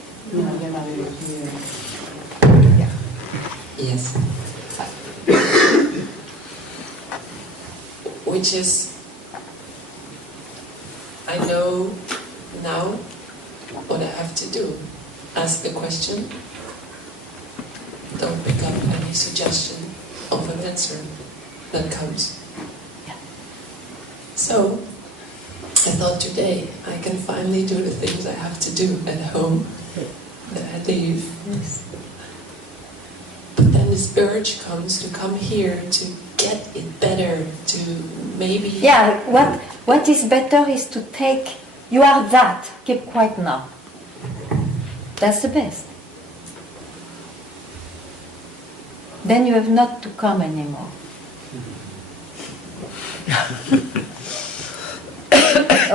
Yeah. Yes. Which is, I know now what I have to do. Ask the question. Don't pick up any suggestion of an answer that comes. Yeah. So, I thought today I can finally do the things I have to do at home that I leave. Yes. But then this urge comes to come here to get it better, to maybe... Yeah, what is better is to take, you are that, keep quiet now. That's the best. Then you have not to come anymore.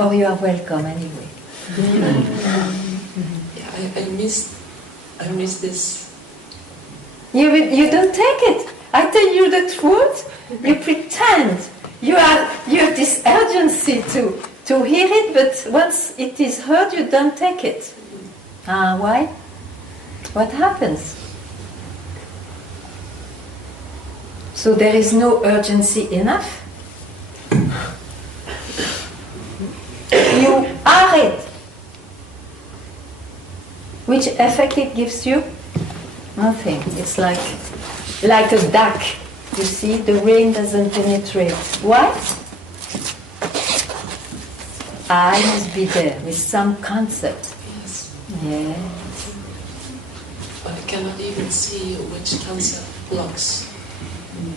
Or you are welcome anyway. Yeah, I miss this. You don't take it. I tell you the truth. You pretend. You have this urgency to hear it, but once it is heard, you don't take it. Why? What happens? So there is no urgency enough. You are it. Which effect it gives you? Nothing. It's like a duck. You see, the rain doesn't penetrate. Why? I must be there with some concept. Yes. Yeah. But I cannot even see which concept blocks.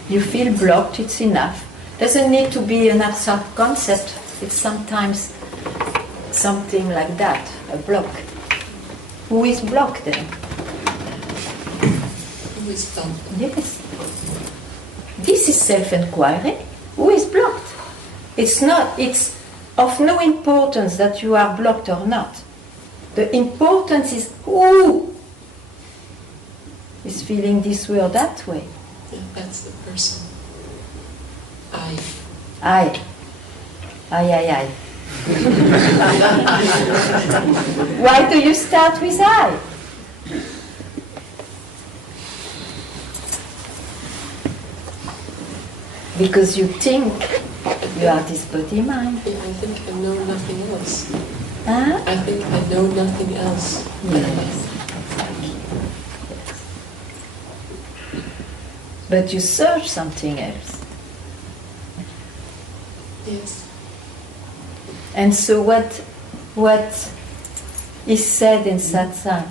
You feel blocked, it's enough. Doesn't need to be an abstract concept. It's sometimes something like that, a block. Who is blocked then? Who is blocked? Yes. This is self-inquiry. Who is blocked? It's not, it's of no importance that you are blocked or not. The importance is who is feeling this way or that way. Yeah, that's the person. I. I. Why do you start with I? Because you think you are this body mind. Yeah, I think I know nothing else. Huh? I think I know nothing else. Yes. But you search something else. Yes. And so what is said in satsang,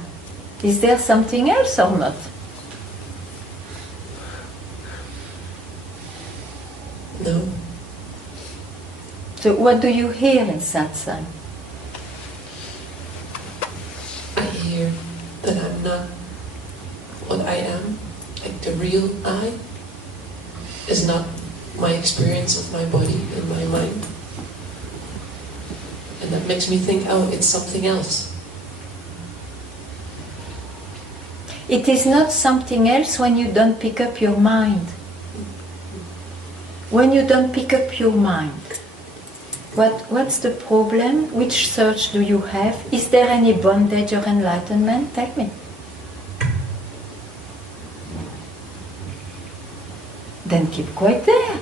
is there something else or not? No. So what do you hear in satsang? I hear that I'm not what I am, like the real I is not my experience of my body and my mind. And that makes me think, oh, it's something else. It is not something else when you don't pick up your mind. When you don't pick up your mind, what's the problem? Which search do you have? Is there any bondage or enlightenment? Tell me. Then keep quiet there.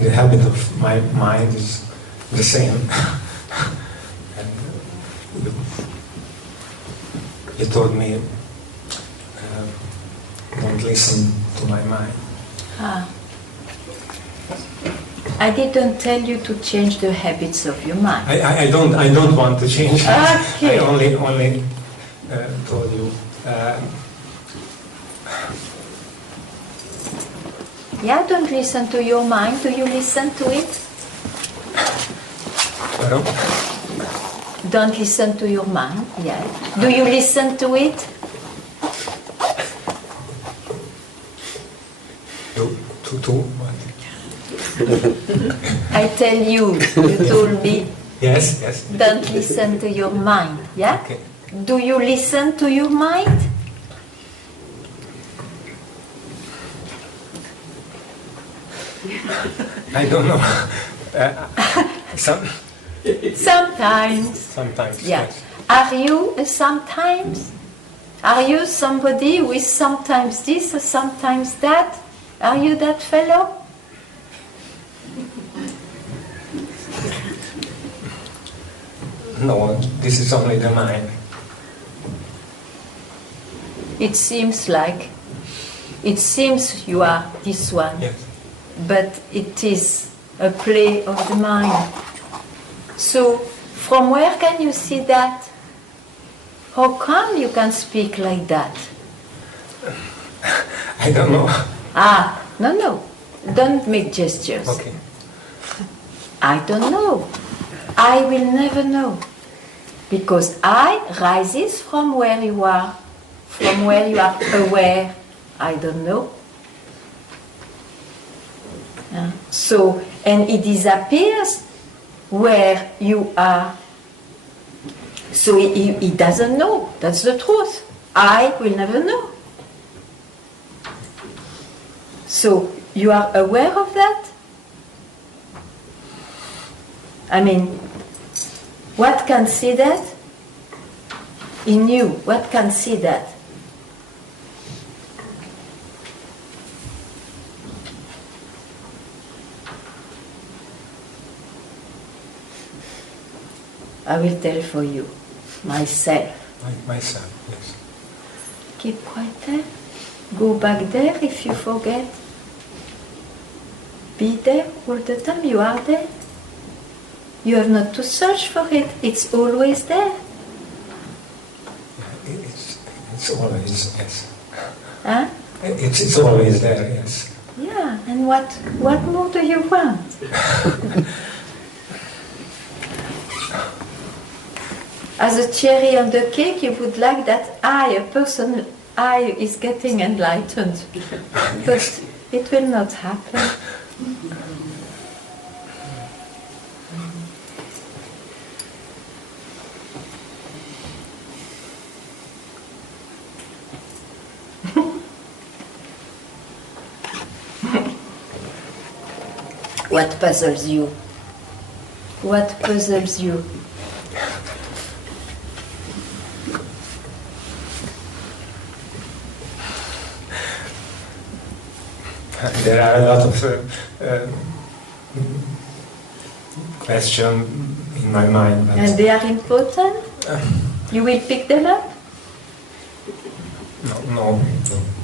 The habit of my mind is the same. And you told me don't listen to my mind. I didn't tell you to change the habits of your mind. I don't want to change it. Okay. I only told you. Yeah, don't listen to your mind. Do you listen to it? Pardon? Don't listen to your mind. Yeah. Do you listen to it? To what? I tell you, you told me. Yes. Don't listen to your mind. Yeah. Okay. Do you listen to your mind? I don't know. Sometimes. Sometimes. Yeah. Yes. Are you sometimes? Are you somebody with sometimes this or sometimes that? Are you that fellow? No, this is only the mind. It seems you are this one. Yes. But it is a play of the mind. So, from where can you see that? How come you can speak like that? I don't know. No. Don't make gestures. Okay. I don't know. I will never know. Because I rises from where you are aware, I don't know. So, and it disappears where you are. So he doesn't know. That's the truth. I will never know. So you are aware of that? I mean, what can see that? In you, what can see that? I will tell for you, myself. Myself, yes. Keep quiet there. Go back there if you forget. Be there all the time, you are there. You have not to search for it, it's always there. It's always, yes. Huh? It's always there, yes. Yeah, and what more do you want? As a cherry on the cake, you would like that a person is getting enlightened. But it will not happen. What puzzles you? What puzzles you? There are a lot of questions in my mind. But And they are important? You will pick them up? No.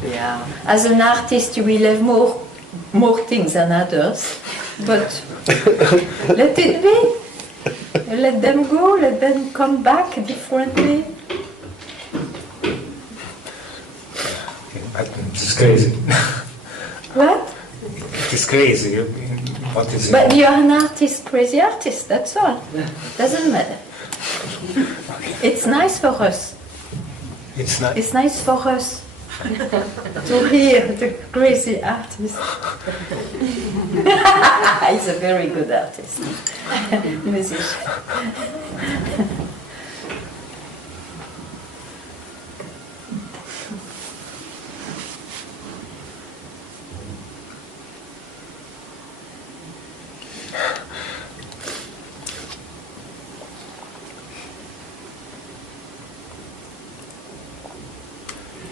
Yeah. As an artist, you will have more things than others. But let it be. Let them go, let them come back differently. But it's crazy. What? It's crazy. What is it? But you're an artist, crazy artist, that's all. Doesn't matter. It's nice for us. It's nice for us to hear the crazy artist. He's a very good artist. Musician.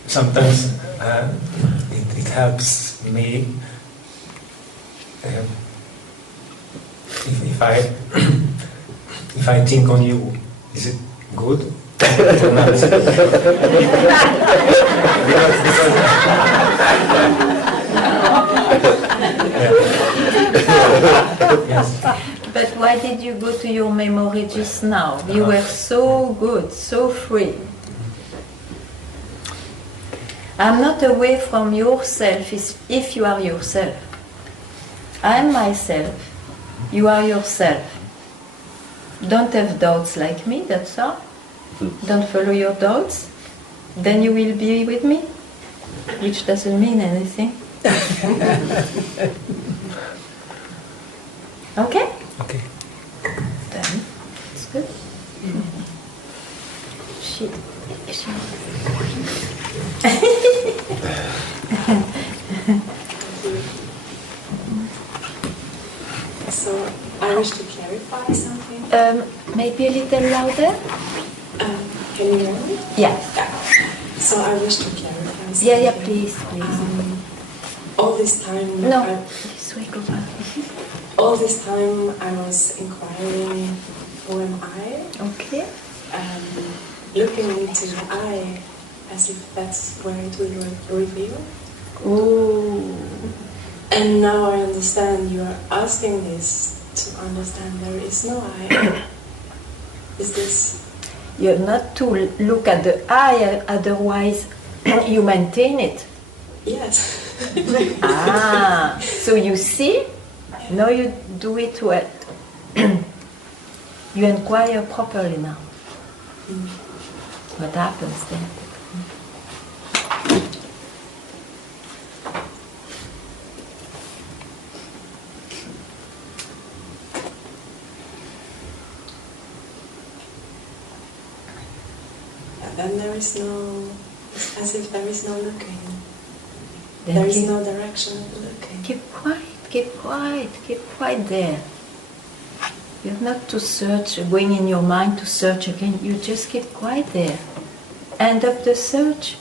Sometimes it helps me if I think on you. Is it good? Or not? Yes. But why did you go to your memory just now? You were so good, so free. I'm not away from yourself if you are yourself. I'm myself. You are yourself. Don't have doubts like me, that's all. Don't follow your doubts. Then you will be with me, which doesn't mean anything. Okay? Okay. Then, it's good. She. So, I wish to clarify something. Maybe a little louder? Can you hear me? Yeah. So, I wish to clarify something. Yeah, please. All this time... No, this way, go back. All this time I was inquiring, who am I? Okay. Looking into the eye as if that's where it will reveal. Oh. And now I understand you are asking this to understand there is no eye. Is this... You're not to look at the eye, otherwise you maintain it. Yes. So you see? Now you do it well. You inquire properly now. What happens then? Then there is no, it's as if there is no looking. Then There is no direction of looking. Keep quiet, keep quiet, keep quiet there. You have not to search, going in your mind to search again. You just keep quiet there. End of the search.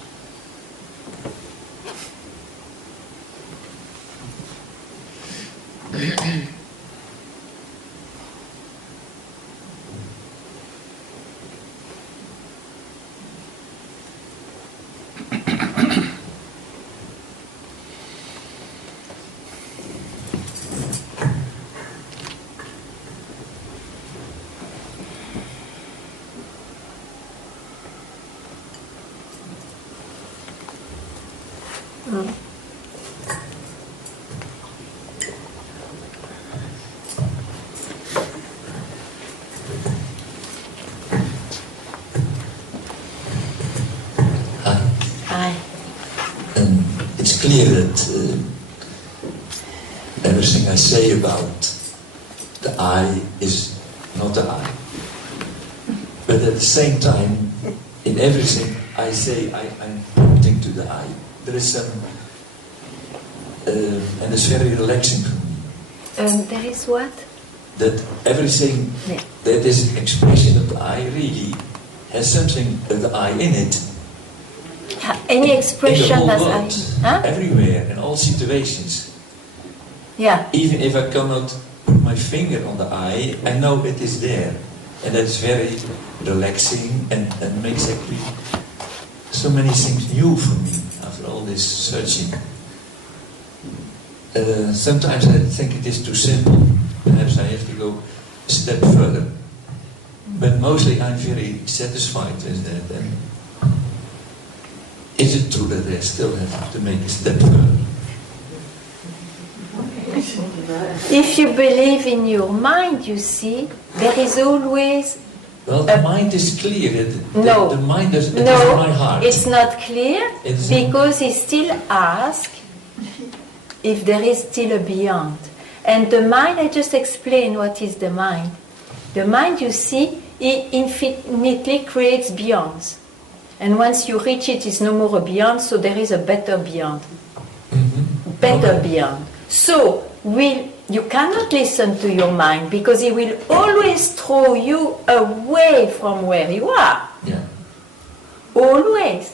It's clear that everything I say about the I is not the I. But at the same time, in everything I say, I'm pointing to the I. There is some, and it's very relaxing for me. There is what? That everything that is an expression of the I really has something of the I in it. Any expression in the as whole I... world, Huh? everywhere, in all situations. Yeah. Even if I cannot put my finger on the eye, I know it is there. And that's very relaxing and makes actually so many things new for me after all this searching. Sometimes I think it is too simple. Perhaps I have to go a step further. But mostly I'm very satisfied with that. And is it true that I still have to make a step further? If you believe in your mind, you see, there is always... Well, the mind is clear. No, the mind is no, my heart. it's not clear It's because he still asks if there is still a beyond. And the mind, I just explained what is the mind. The mind, you see, it infinitely creates beyonds. And once you reach it, it's no more a beyond, so there is a better beyond. Better beyond. So, you cannot listen to your mind because it will always throw you away from where you are. Yeah. Always.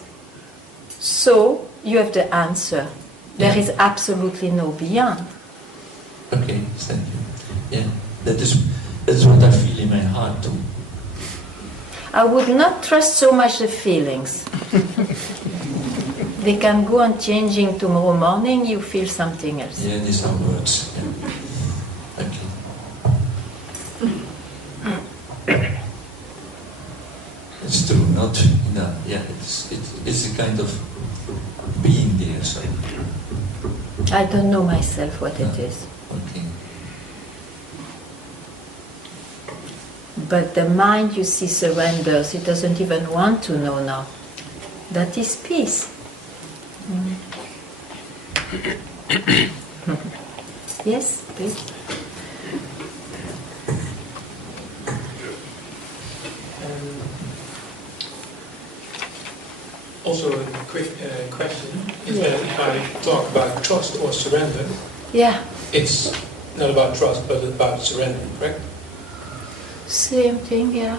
So, you have the answer. There is absolutely no beyond. Okay, thank you. Yeah, that's what I feel in my heart too. I would not trust so much the feelings. They can go on changing tomorrow morning, you feel something else. Yeah, these are words. Yeah. Okay. It's true, not no, yeah, it's a kind of being there, so. I don't know myself what it is. Okay. But the mind, you see, surrenders. It doesn't even want to know now. That is peace. Yes, please. Also a quick question. If I talk about trust or surrender, it's not about trust, but about surrender, correct? Same thing, yeah.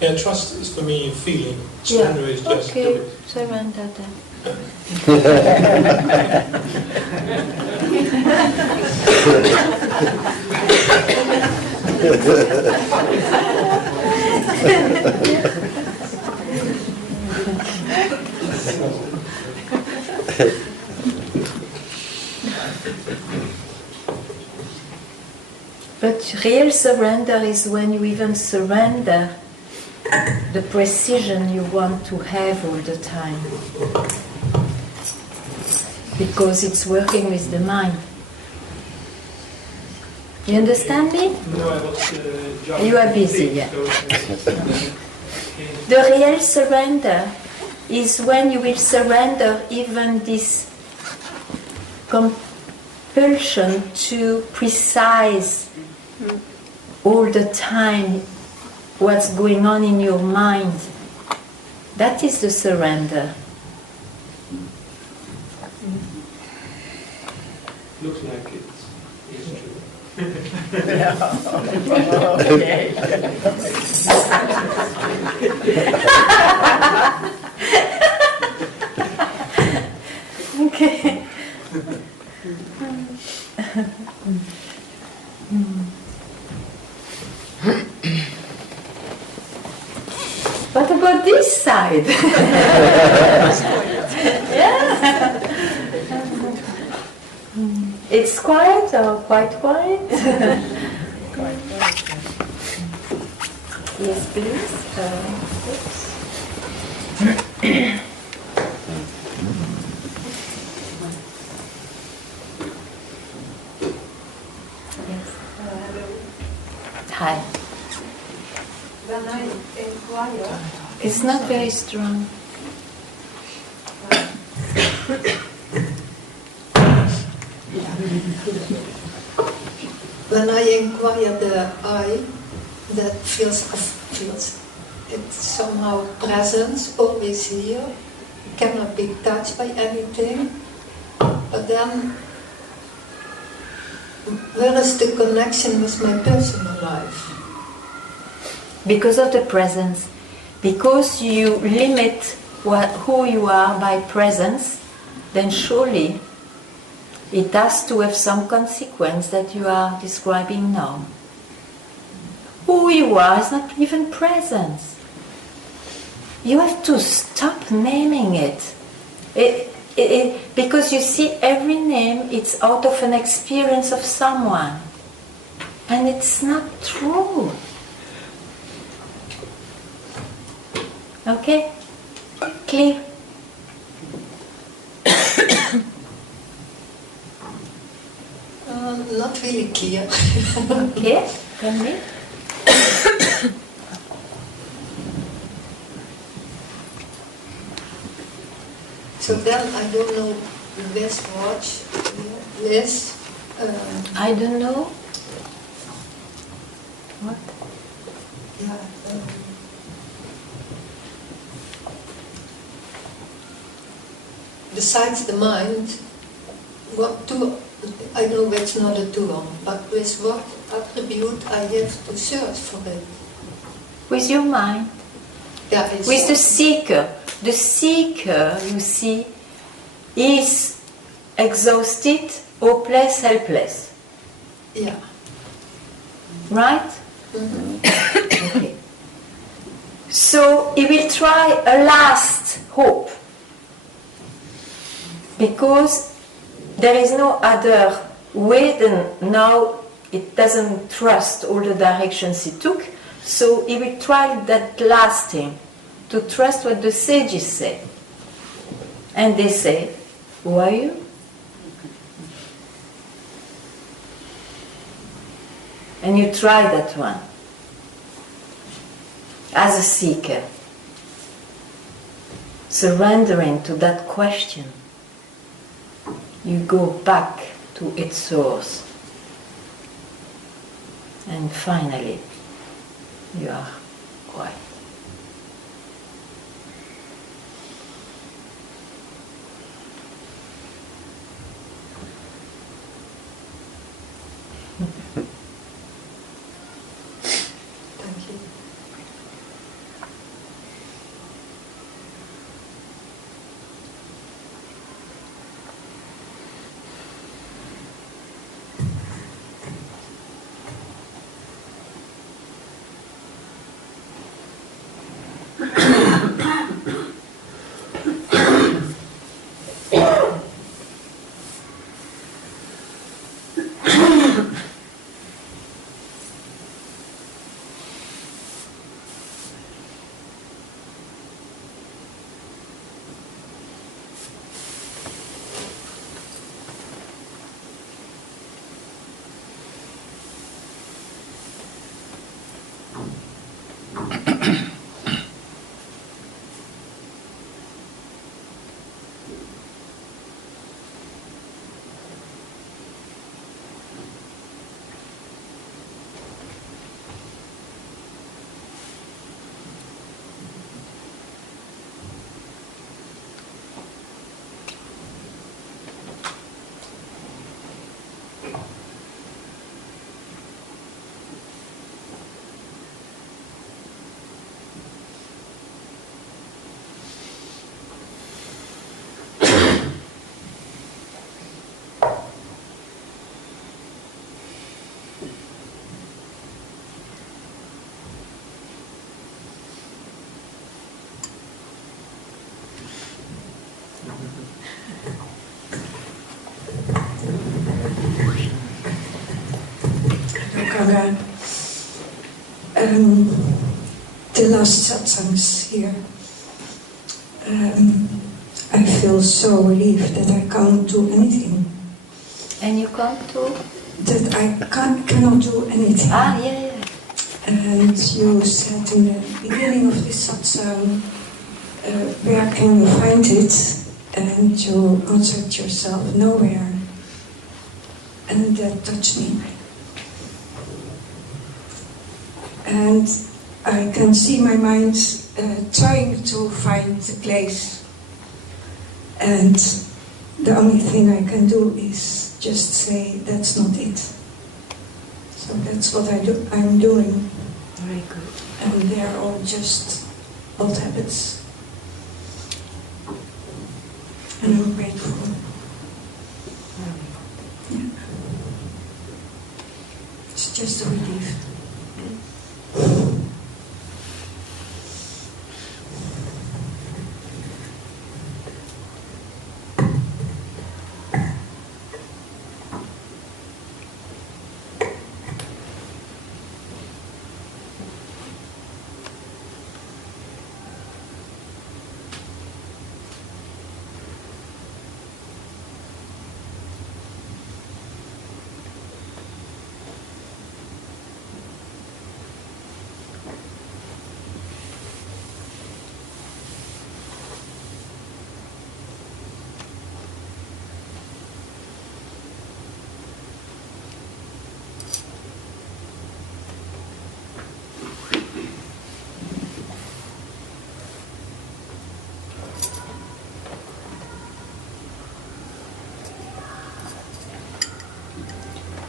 Yeah, trust is for me a feeling. Surrender is just okay. do it. Surrender then. But real surrender is when you even surrender the precision you want to have all the time. Because it's working with the mind. You understand me? No, I was you are busy, yeah. The real surrender is when you will surrender even this compulsion to precise all the time what's going on in your mind. That is the surrender. Looks like it is true. Okay. What about this side? Yeah. It's quiet or quite quiet? Yes, please. Hi. When I inquire, It's not very strong. When I inquire the I, that feels it's somehow present, always here, cannot be touched by anything. But then, where is the connection with my personal life? Because of the presence. Because you limit who you are by presence, then surely it has to have some consequence that you are describing now. Who you are is not even presence. You have to stop naming it. Because you see, every name, it's out of an experience of someone. And it's not true. Okay? Clear? Not really clear. Okay, tell me. So then I don't know this watch, this. I don't know. What? Yeah. Besides the mind, what tool? I know it's not a tool, but with what attribute I have to search for it? With your mind. Yeah, with the seeker. The seeker, you see, is exhausted, hopeless, helpless. Yeah. Right? Mm-hmm. Okay. So he will try a last hope. Because there is no other way than now it doesn't trust all the directions he took. So he will try that last thing, to trust what the sages say. And they say, who are you? And you try that one as a seeker, surrendering to that question. You go back to its source. And finally, you are quiet. Thank you. Ganga, the last satsangs here, I feel so relieved that I can't do anything. And you can't do? That I cannot do anything. Ah, yeah. And you said in the beginning of this satsang, where can you find it? And you answered yourself, nowhere. And that touched me. And I can see my mind trying to find the place. And the only thing I can do is just say, that's not it. So that's what I'm doing. Very good. And they're all just old habits. And I'm grateful. Yeah. It's just a relief.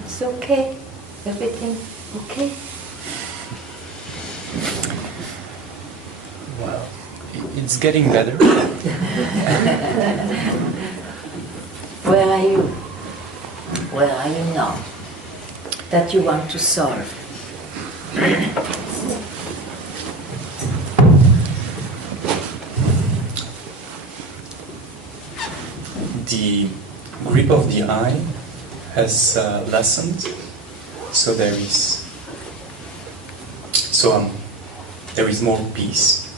It's okay. Everything okay? Well, it's getting better. Where are you? Where are you now? That you want to solve? The grip of the eye has lessened, so there is more peace.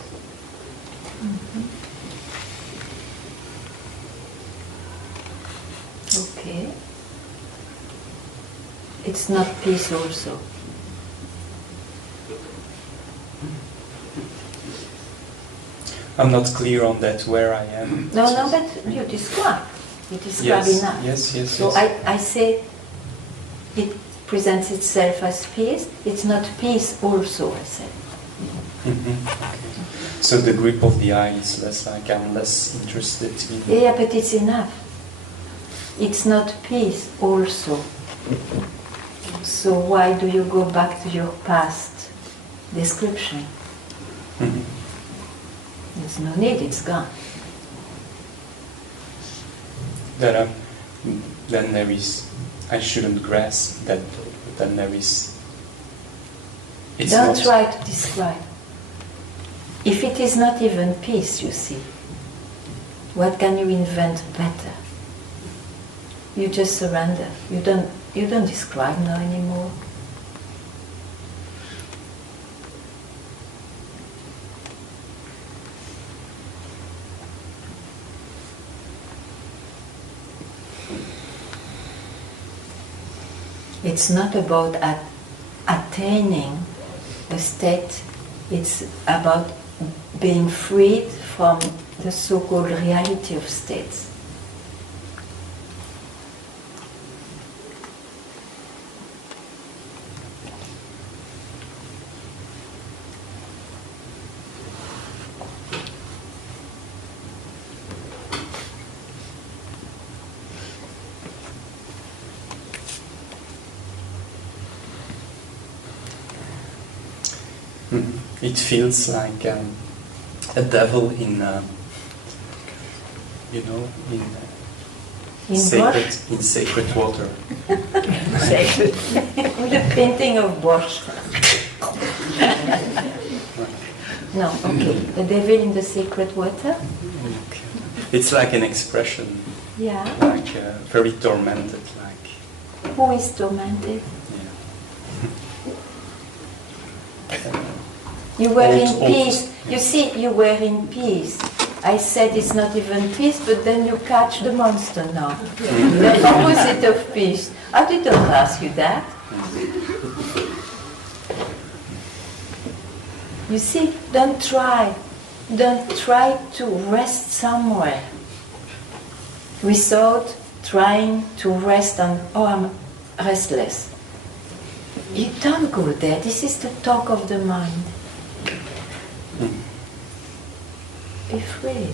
Okay. It's not peace also. I'm not clear on that where I am. No, but you describe. You describe Yes, enough. yes. So I say it presents itself as peace. It's not peace also, I say. Mm-hmm. So the grip of the eye is less like I'm less interested in... Yeah, but it's enough. It's not peace also. So why do you go back to your past description? Mm-hmm. There's no need, it's gone. Then there is, I shouldn't grasp that, then there is... Don't try to describe. If it is not even peace, you see, what can you invent better? You just surrender. You don't describe now anymore. It's not about attaining a state, it's about being freed from the so-called reality of states. It feels like a devil in sacred water. Sacred. The painting of Bosch. No, okay. The devil in the sacred water? Okay. It's like an expression. Yeah. Like very tormented, like. Who is tormented? Yeah. You were in peace. You see, you were in peace. I said it's not even peace, but then you catch the monster now. The opposite of peace. I didn't ask you that. You see, don't try to rest somewhere without trying to rest on, oh, I'm restless. You don't go there. This is the talk of the mind. Be free.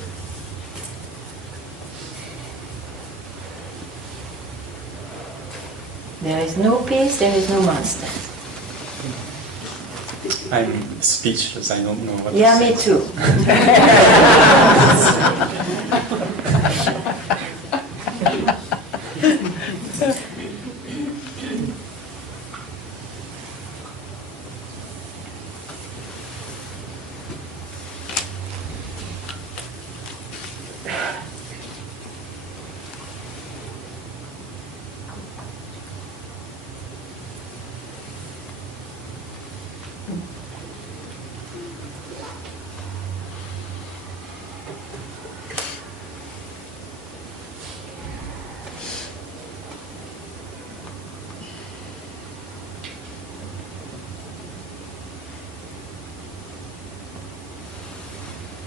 There is no peace, there is no monster. I'm speechless, I don't know what yeah, to say. Me too.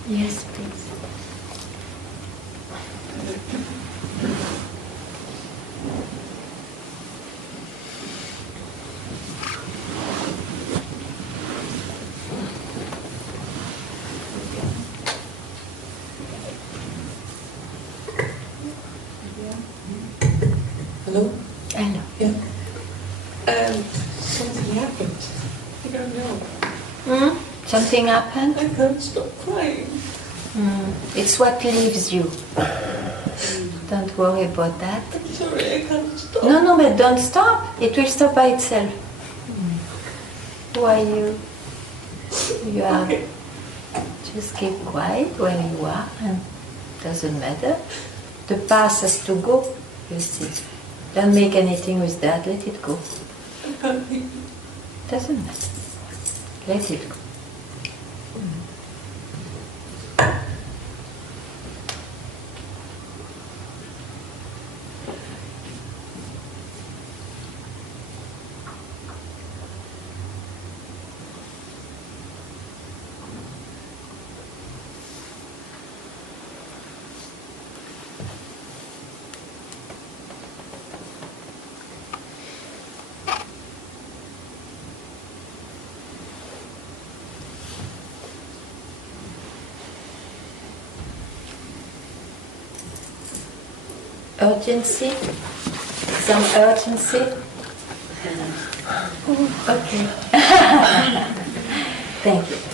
Yes, please. Hello? Hello. Yeah. Something happened. I don't know. Something happened? I can't stop crying. It's what leaves you. Don't worry about that. I'm sorry, I can't stop. No, but don't stop. It will stop by itself. Who are you? You are. Just keep quiet where you are, and it doesn't matter. The past has to go. You see. Don't make anything with that. Let it go. Doesn't matter. Let it go. Urgency? Some urgency? Okay. Thank you.